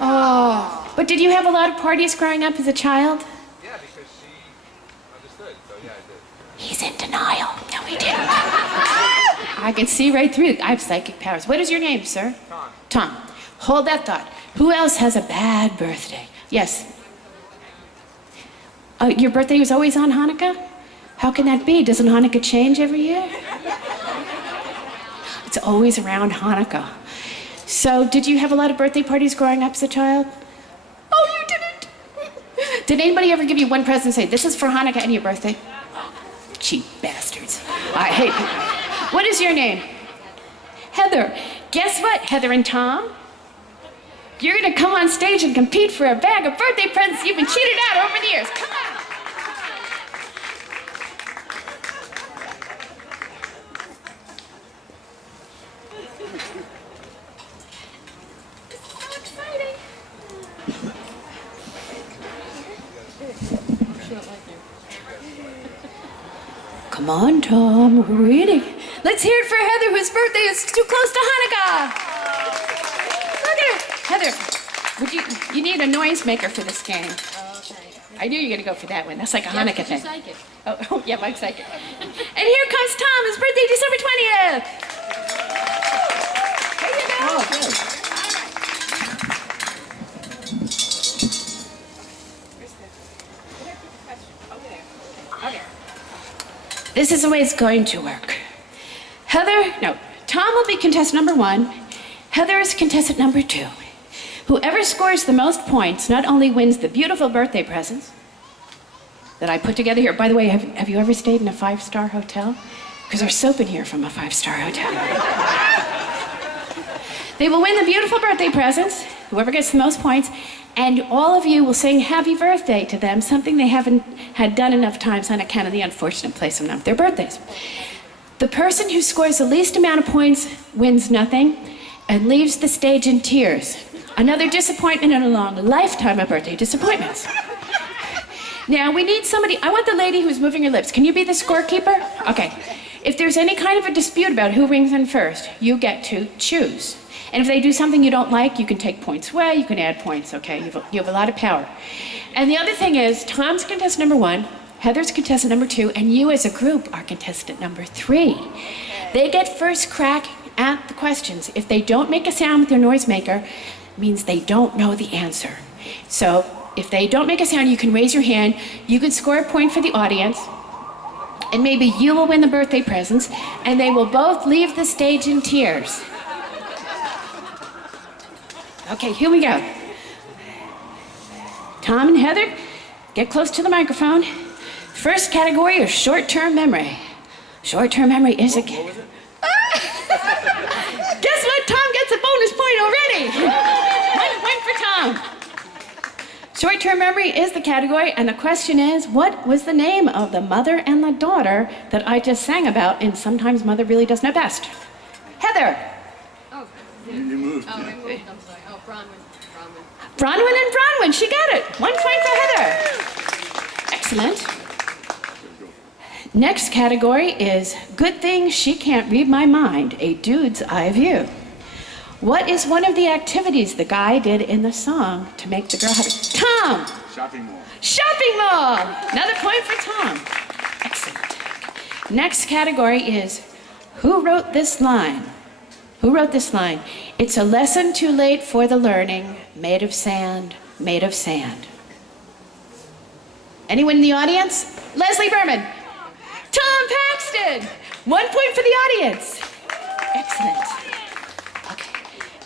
Oh, but did you have a lot of parties growing up as a child? Yeah, because she understood, so yeah, I did. He's in denial. No, he didn't. I can see right through it. I have psychic powers. What is your name, sir? Tom. Tom. Hold that thought. Who else has a bad birthday? Yes. Your birthday was always on Hanukkah? How can that be? Doesn't Hanukkah change every year? It's always around Hanukkah. So, did you have a lot of birthday parties growing up as a child? Oh, you didn't? Did anybody ever give you one present and say, this is for Hanukkah and your birthday? Cheap bastards. I hate them. What is your name? Heather. Guess what, Heather and Tom? You're gonna come on stage and compete for a bag of birthday presents you've been cheated out over the years. Come on. So exciting. Come on, Tom, we're ready. Let's hear it for Heather, whose birthday is too close to Hanukkah. Look at her. Heather, you need a noisemaker for this game. I knew you were going to go for that one. That's like a Hanukkah thing. Psychic. Oh, yeah, I'm psychic. And here comes Tom, his birthday, December 20th. Here you go. Oh, good. This is the way it's going to work. Tom will be contestant number 1. Heather is contestant number 2. Whoever scores the most points not only wins the beautiful birthday presents that I put together here. By the way, have you ever stayed in a 5-star hotel? Because there's soap in here from a 5-star hotel. They will win the beautiful birthday presents, whoever gets the most points, and all of you will sing happy birthday to them, something they haven't had done enough times on account of the unfortunate placement of their birthdays. The person who scores the least amount of points wins nothing and leaves the stage in tears. Another disappointment in a long lifetime of birthday disappointments. Now, we need somebody. I want the lady who's moving her lips. Can you be the scorekeeper? Okay. If there's any kind of a dispute about who rings in first, you get to choose. And if they do something you don't like, you can take points away, you can add points, okay? You have a lot of power. And the other thing is, Tom's contestant number 1, Heather's contestant number 2, and you as a group are contestant number 3. They get first crack at the questions. If they don't make a sound with their noisemaker, it means they don't know the answer. So if they don't make a sound, you can raise your hand. You can score a point for the audience, and maybe you will win the birthday presents, and they will both leave the stage in tears. Okay, here we go. Tom and Heather, get close to the microphone. First category is short-term memory. Short-term memory is a... What was it? Guess what? Tom gets a bonus point already. 1 point for Tom. Short-term memory is the category, and the question is, what was the name of the mother and the daughter that I just sang about in Sometimes Mother Really Does Know Best? Heather. Oh, You moved. oh, I moved. I'm sorry. Oh, Bronwyn. Bronwyn and Bronwyn, she got it. 1 point for Heather. Excellent. Next category is good thing she can't read my mind, a dude's eye view. What is one of the activities the guy did in the song to make the girl happy? Tom! Shopping mall. Shopping mall! Another point for Tom. Excellent. Next category is who wrote this line? Who wrote this line? It's a lesson too late for the learning, made of sand, made of sand. Anyone in the audience? Leslie Berman. Tom Paxton. 1 point for the audience. Excellent. Okay.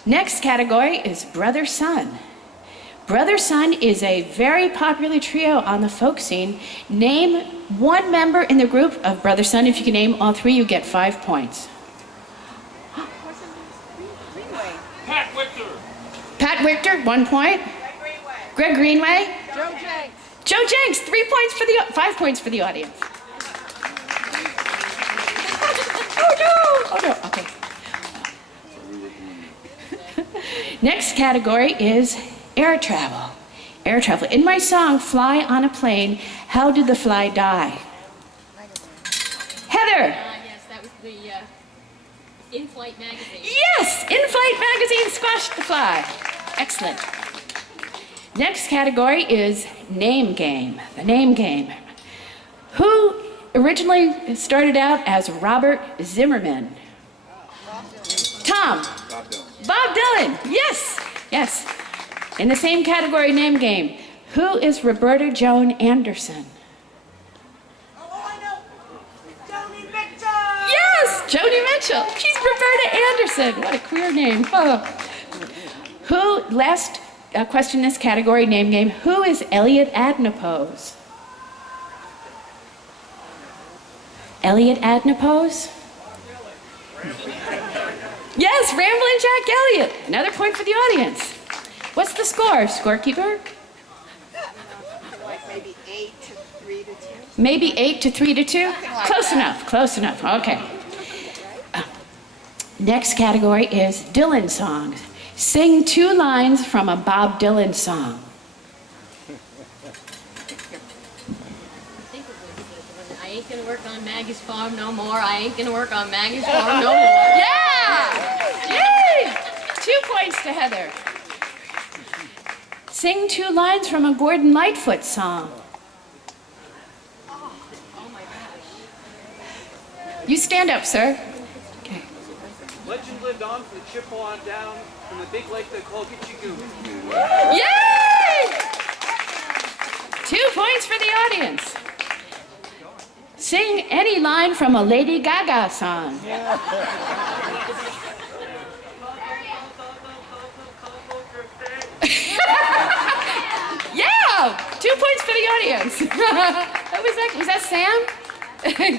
Next category is brother-son. Brother-son is a very popular trio on the folk scene. Name one member in the group of brother-son. If you can name all 3, you get 5 points. Pat Wichter. Pat Wichter, 1 point. Greg Greenway. Joe Jenks. Joe Jenks, 3 points for the 5 points for the audience. Oh no! Okay. Next category is air travel. Air travel. In my song, Fly on a Plane, how did the fly die? Heather! Yes, that was the In-Flight magazine. Yes! In-Flight magazine squashed the fly. Excellent. Next category is name game. The name game. Who originally started out as Robert Zimmerman? Tom. Bob Dylan. Bob Dylan. Yes. Yes. In the same category, name game. Who is Roberta Joan Anderson? Oh, I know. Joni Mitchell. Yes, Joni Mitchell. She's Roberta Anderson. What a queer name. Oh. Who, last question in this category, name game. Who is Elliot Adnapose? Elliot Adnapose? Yes, Ramblin' Jack Elliott. Another point for the audience. What's the score, scorekeeper? Like maybe 8 to 3 to 2. Maybe 8 to 3 to 2? Close enough, close enough. Okay. Next category is Dylan songs. Sing 2 lines from a Bob Dylan song. I ain't gonna work on Maggie's farm no more. I ain't gonna work on Maggie's farm no more. Yeah! Yay! 2 points to Heather. Sing 2 lines from a Gordon Lightfoot song. Oh my gosh. You stand up, sir. Okay. Legend lived on from the Chippewa on down from the big lake they call Gitchigoo. Yay! 2 points for the audience. Sing any line from a Lady Gaga song. Yeah! 2 points for the audience. What was that? Was that Sam?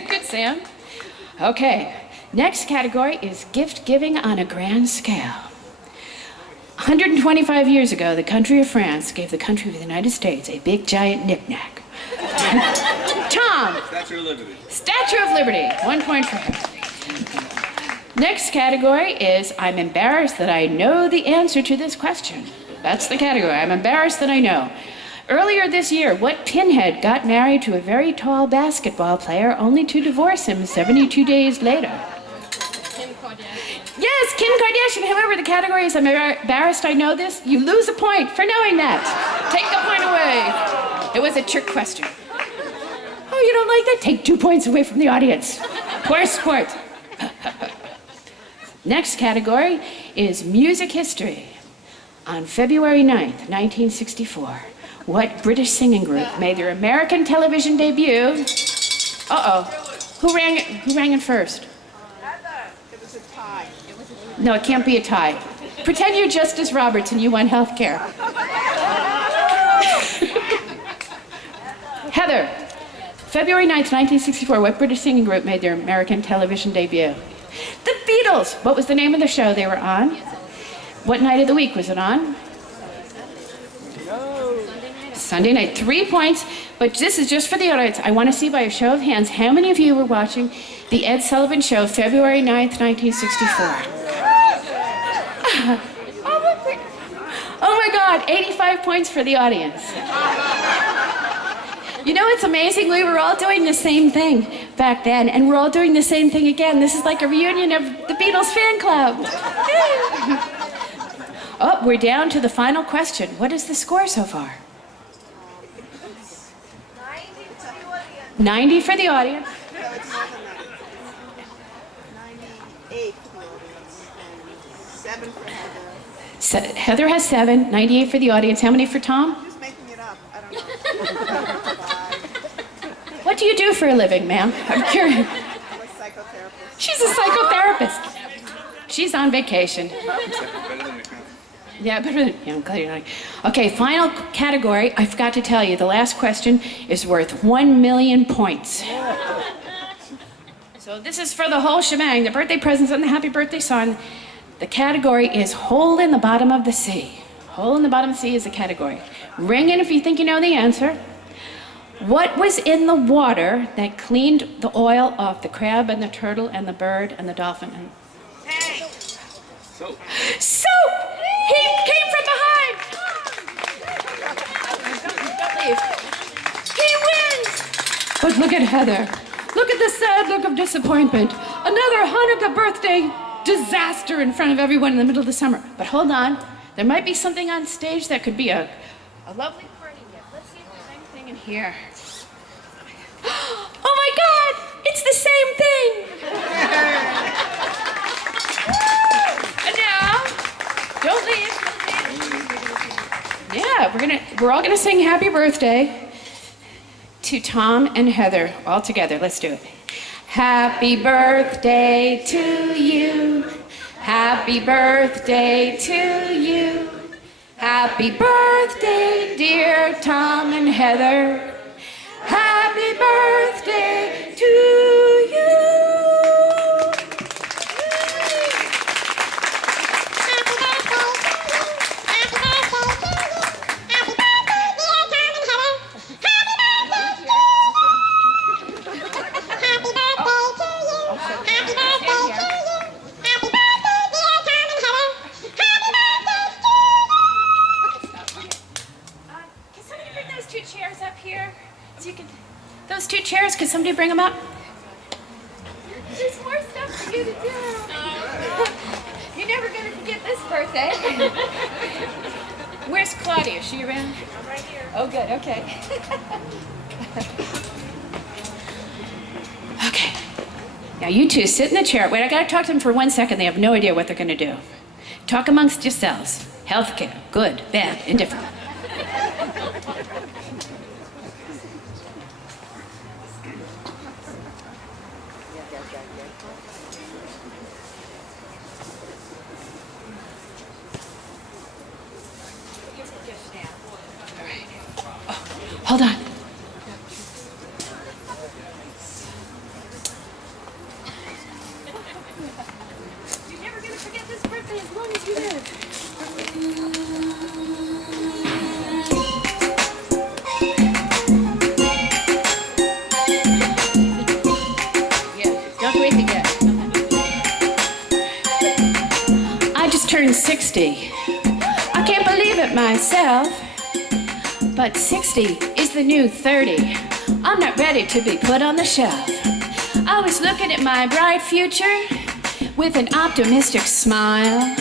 Good, Sam. Okay. Next category is gift giving on a grand scale. 125 years ago, the country of France gave the country of the United States a big giant knick-knack. Tom. Statue of Liberty. Statue of Liberty. 1 point for him. Next category is I'm embarrassed that I know the answer to this question. That's the category. I'm embarrassed that I know. Earlier this year, what pinhead got married to a very tall basketball player only to divorce him 72 days later? Kim Kardashian. Yes, Kim Kardashian. However, the category is I'm embarrassed I know this. You lose a point for knowing that. Take the point away. It was a trick question. Oh, you don't like that? Take 2 points away from the audience. Poor sport. Next category is music history. On February 9th, 1964, what British singing group made their American television debut? Uh-oh. Who rang in first? It was a tie. No, it can't be a tie. Pretend you're Justice Roberts and you want health care. Heather, February 9th, 1964, what British singing group made their American television debut? The Beatles. What was the name of the show they were on? What night of the week was it on? Sunday night. 3 points, but this is just for the audience. I want to see by a show of hands how many of you were watching the Ed Sullivan Show, February 9th, 1964. Oh my God, 85 points for the audience. You know, it's amazing. We were all doing the same thing back then, and we're all doing the same thing again. This is like a reunion of the Beatles fan club. Oh, we're down to the final question. What is the score so far? 90 for the audience. No, it's more than that. 98 for the audience and 7 for Heather. Heather has 7, 98 for the audience. How many for Tom? Just making it up. I don't know. 5. What do you do for a living, ma'am? I'm curious. I'm a psychotherapist. She's a psychotherapist. She's on vacation. Better than the count. Yeah, but yeah, I'm glad you're not. Okay, final category. I forgot to tell you, the last question is worth 1 million points. So this is for the whole shebang, the birthday presents and the happy birthday song. The category is Hole in the Bottom of the Sea. Hole in the Bottom of the Sea is the category. Ring in if you think you know the answer. What was in the water that cleaned the oil off the crab and the turtle and the bird and the dolphin? And... Soap. Soap! He came from behind! Don't leave. He wins! But look at Heather. Look at the sad look of disappointment. Another Hanukkah birthday disaster in front of everyone in the middle of the summer. But hold on. There might be something on stage that could be a lovely party gift. Let's see if there's anything in here. Oh my God! It's the same thing! And now, don't leave. Yeah, we're all gonna sing happy birthday to Tom and Heather all together. Let's do it. Happy birthday to you. Happy birthday to you. Happy birthday, dear Tom and Heather. Happy birthday to you. Those 2 chairs, could somebody bring them up? There's more stuff for you to do. You're never going to forget this birthday. Where's Claudia? Is she around? I'm right here. Oh, good. Okay. Okay. Now you two sit in the chair. Wait, I got to talk to them for 1 second. They have no idea what they're going to do. Talk amongst yourselves. Healthcare. Good, bad, indifferent. Hold on. You're never going to forget this birthday as long as you live. wait again. I just turned 60. I can't believe it myself. But 60 is the new 30. I'm not ready to be put on the shelf. I was looking at my bright future with an optimistic smile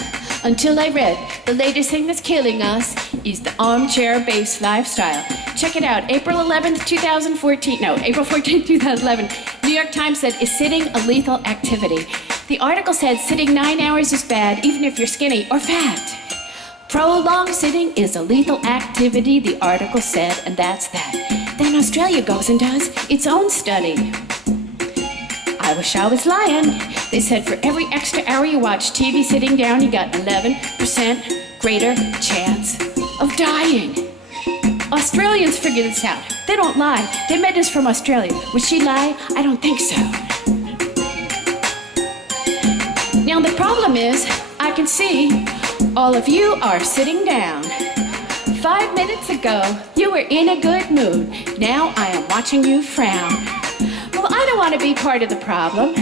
until I read the latest thing that's killing us is the armchair-based lifestyle. Check it out, April 11th, 2014, no, April 14th, 2011, New York Times said, is sitting a lethal activity? The article said sitting 9 hours is bad, even if you're skinny or fat. Prolonged sitting is a lethal activity, the article said, and that's that. Then Australia goes and does its own study. I wish I was lying. They said for every extra hour you watch TV sitting down, you got 11% greater chance of dying. Australians figure this out. They don't lie. They met us from Australia. Would she lie? I don't think so. Now the problem is, I can see all of you are sitting down. 5 minutes ago, you were in a good mood. Now I am watching you frown. Well, I don't want to be part of the problem.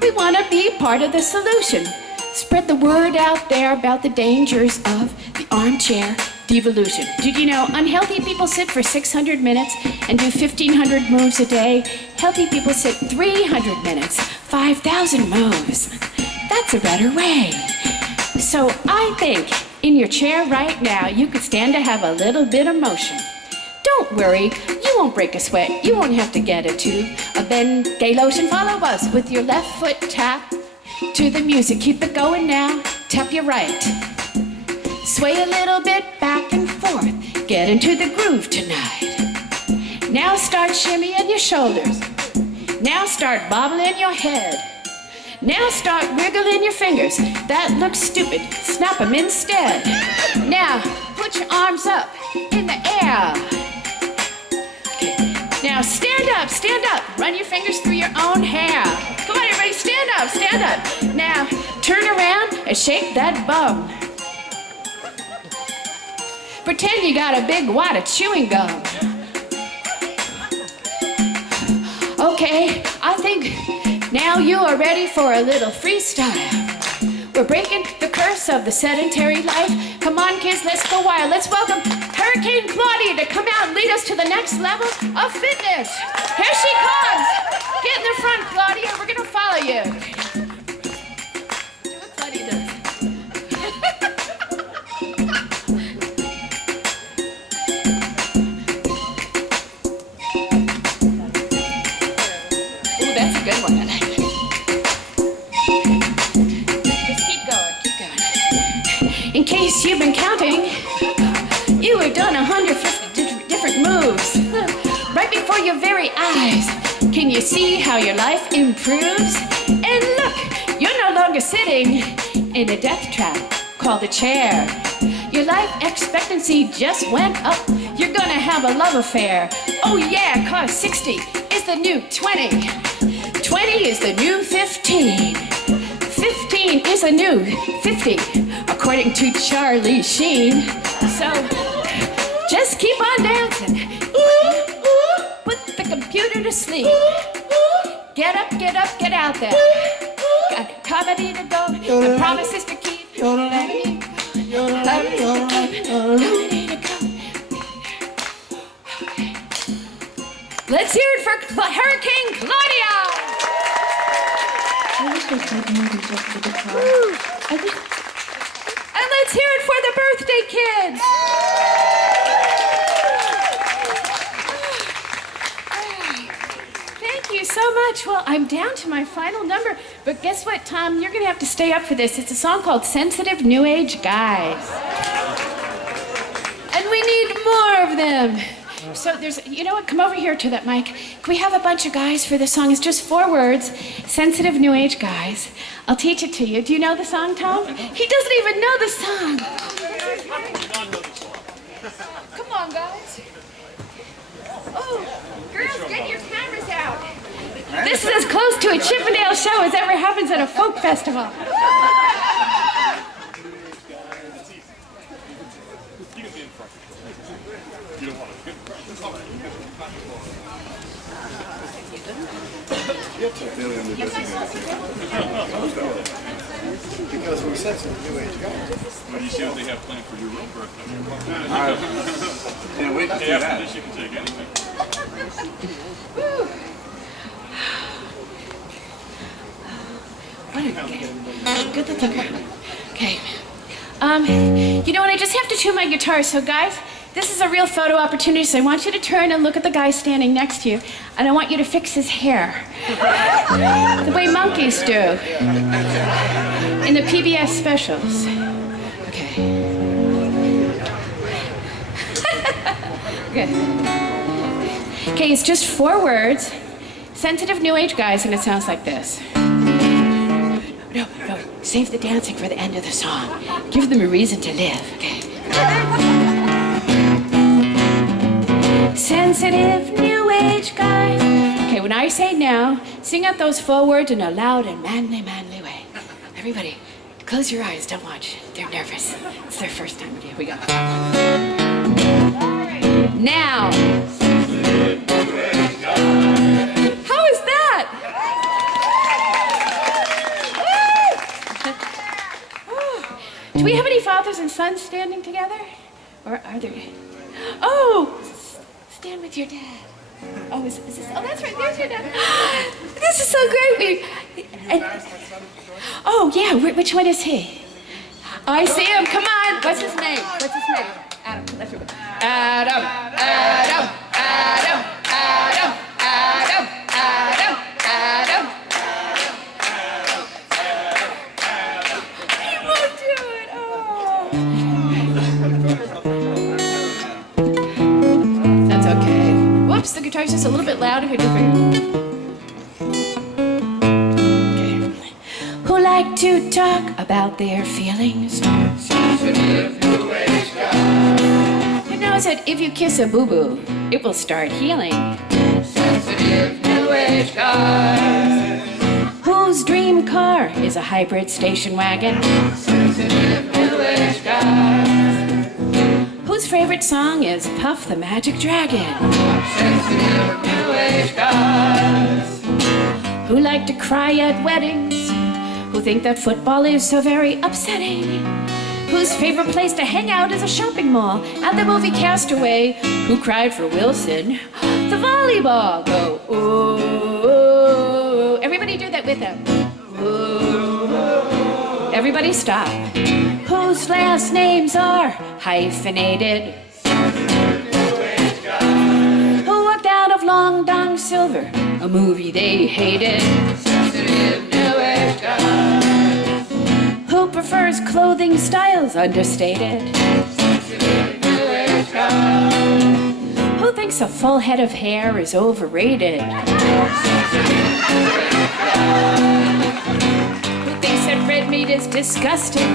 We want to be part of the solution. Spread the word out there about the dangers of the armchair devolution. Did you know unhealthy people sit for 600 minutes and do 1,500 moves a day? Healthy people sit 300 minutes, 5,000 moves. That's a better way. So I think in your chair right now, you could stand to have a little bit of motion. Don't worry, you won't break a sweat. You won't have to get a tube of Bengay lotion. Follow us with your left foot tap to the music. Keep it going now. Tap your right. Sway a little bit back and forth. Get into the groove tonight. Now start shimmying your shoulders. Now start bobbling your head. Now start wiggling your fingers. That looks stupid. Snap them instead. Now put your arms up in the air. Now stand up, stand up. Run your fingers through your own hair. Come on, everybody, stand up, stand up. Now turn around and shake that bum. Pretend you got a big wad of chewing gum. Okay, I think now you are ready for a little freestyle. We're breaking the curse of the sedentary life. Come on, kids, let's go wild. Let's welcome Hurricane Claudia to come out and lead us to the next level of fitness. Here she comes. Get in the front, Claudia. We're going to follow you. Do what Claudia does. Ooh, that's a good one. I like it. In case you've been counting, you have done 150 different moves right before your very eyes. Can you see how your life improves? And look, you're no longer sitting in a death trap called a chair. Your life expectancy just went up. You're gonna have a love affair. Oh yeah, 'cause 60 is the new 20. 20 is the new 15. 15 is a new 50, according to Charlie Sheen. So, just keep on dancing. Put the computer to sleep. Get up, get out there. Got comedy to go, and promises to keep. Comedy to go. Let's hear it for Hurricane Claudia! I wish I played more than just the guitar. And let's hear it for the birthday kids! Thank you so much. Well, I'm down to my final number, but guess what, Tom? You're gonna have to stay up for this. It's a song called Sensitive New Age Guys. And we need more of them. So there's, you know what, come over here to that mic. Can we have a bunch of guys for this song? It's just 4 words, Sensitive New Age Guys. I'll teach it to you. Do you know the song, Tom? He doesn't even know the song. Come on, guys. Oh, girls, get your cameras out. This is as close to a Chippendale show as ever happens at a folk festival. You don't want to. Daily on the designated. Because we said some new age guys. Well, you see what they have planned for your real birthday. Can't wait to see Hey, after that. this, you can take anything. Good looking girl. Okay. You know what? I just have to tune my guitar. So, guys, this is a real photo opportunity. So I want you to turn and look at the guy standing next to you, and I want you to fix his hair, the way monkeys do in the PBS specials. Okay. Good. Okay, it's just 4 words. Sensitive new age guys, and it sounds like this. No, save the dancing for the end of the song. Give them a reason to live, okay? Sensitive new age guys. Okay, when I say now, sing out those 4 words in a loud and manly way. Everybody, close your eyes, don't watch. They're nervous. It's their first time. Okay, here we go. Now. How is that? Do we have any fathers and sons standing together? Or are there? Oh, stand with your dad. Oh, is this? Oh, that's right. There's your dad. This is so great. Oh, yeah. Which one is he? I see him. Come on. What's his name? Adam. Let's go. Adam. He won't do it. Oh. That's okay. Whoops, the guitar's just a little bit loud. Okay. Who like to talk about their feelings? Who knows that if you kiss a boo-boo, it will start healing? Sensitive new age guys. Whose dream car is a hybrid station wagon? Sensitive new age guys. Whose favorite song is Puff the Magic Dragon? Sensitive new age guys. Who like to cry at weddings? Who think that football is so very upsetting? Whose favorite place to hang out is a shopping mall? At the movie Castaway, who cried for Wilson? The volleyball. Go, ooh. Everybody do that with them. Ooh. Everybody stop. Whose last names are hyphenated? Who walked out of Long Dong Silver, a movie they hated? Sensitive new age guys. Who prefers clothing styles understated? Sensitive new age guys. Who thinks a full head of hair is overrated? Sensitive new age guys. Who thinks that red meat is disgusting?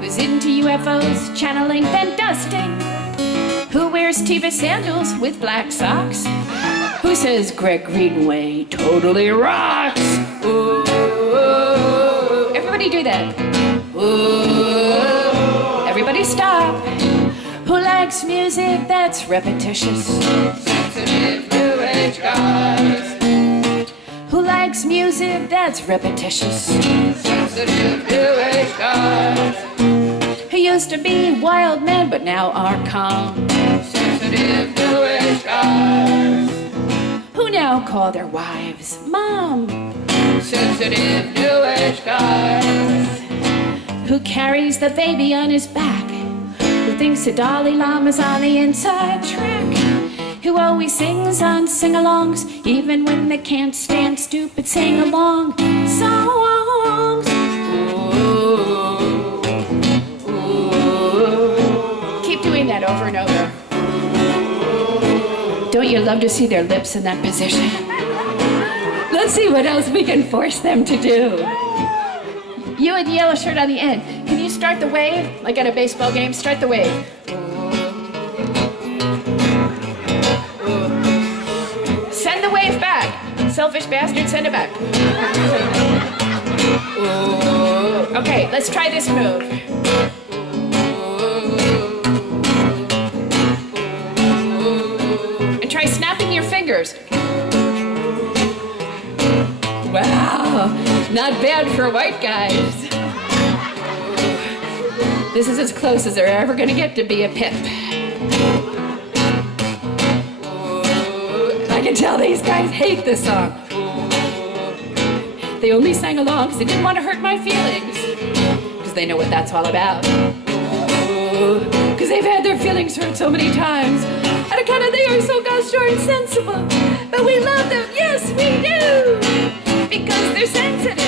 Who's into UFOs, channeling, then dusting? Who wears Teva sandals with black socks? Who says Greg Greenway totally rocks? Ooh, everybody do that. Ooh, everybody stop. Who likes music that's repetitious? Sensitive new age guys. Who likes music that's repetitious? Sensitive new age guys. Who used to be wild men but now are calm? Sensitive new age guys. Who now call their wives mom? Sensitive new age guys. Who carries the baby on his back? Who thinks the Dalai Lama's on the inside track? Who always sings on sing-alongs, even when they can't stand stupid sing-along songs. Ooh, ooh. Keep doing that over and over. Don't you love to see their lips in that position? Let's see what else we can force them to do. You in the yellow shirt on the end, can you start the wave? Like at a baseball game, start the wave. Send the wave back. Selfish bastard, send it back. Okay, let's try this move. And try snapping your fingers. Not bad for white guys. This is as close as they're ever gonna get to be a pimp. I can tell these guys hate this song. They only sang along because they didn't want to hurt my feelings. Because they know what that's all about. Because they've had their feelings hurt so many times. On account of they are so gosh darn sensible. But we love them, yes we do. Because they're sensitive.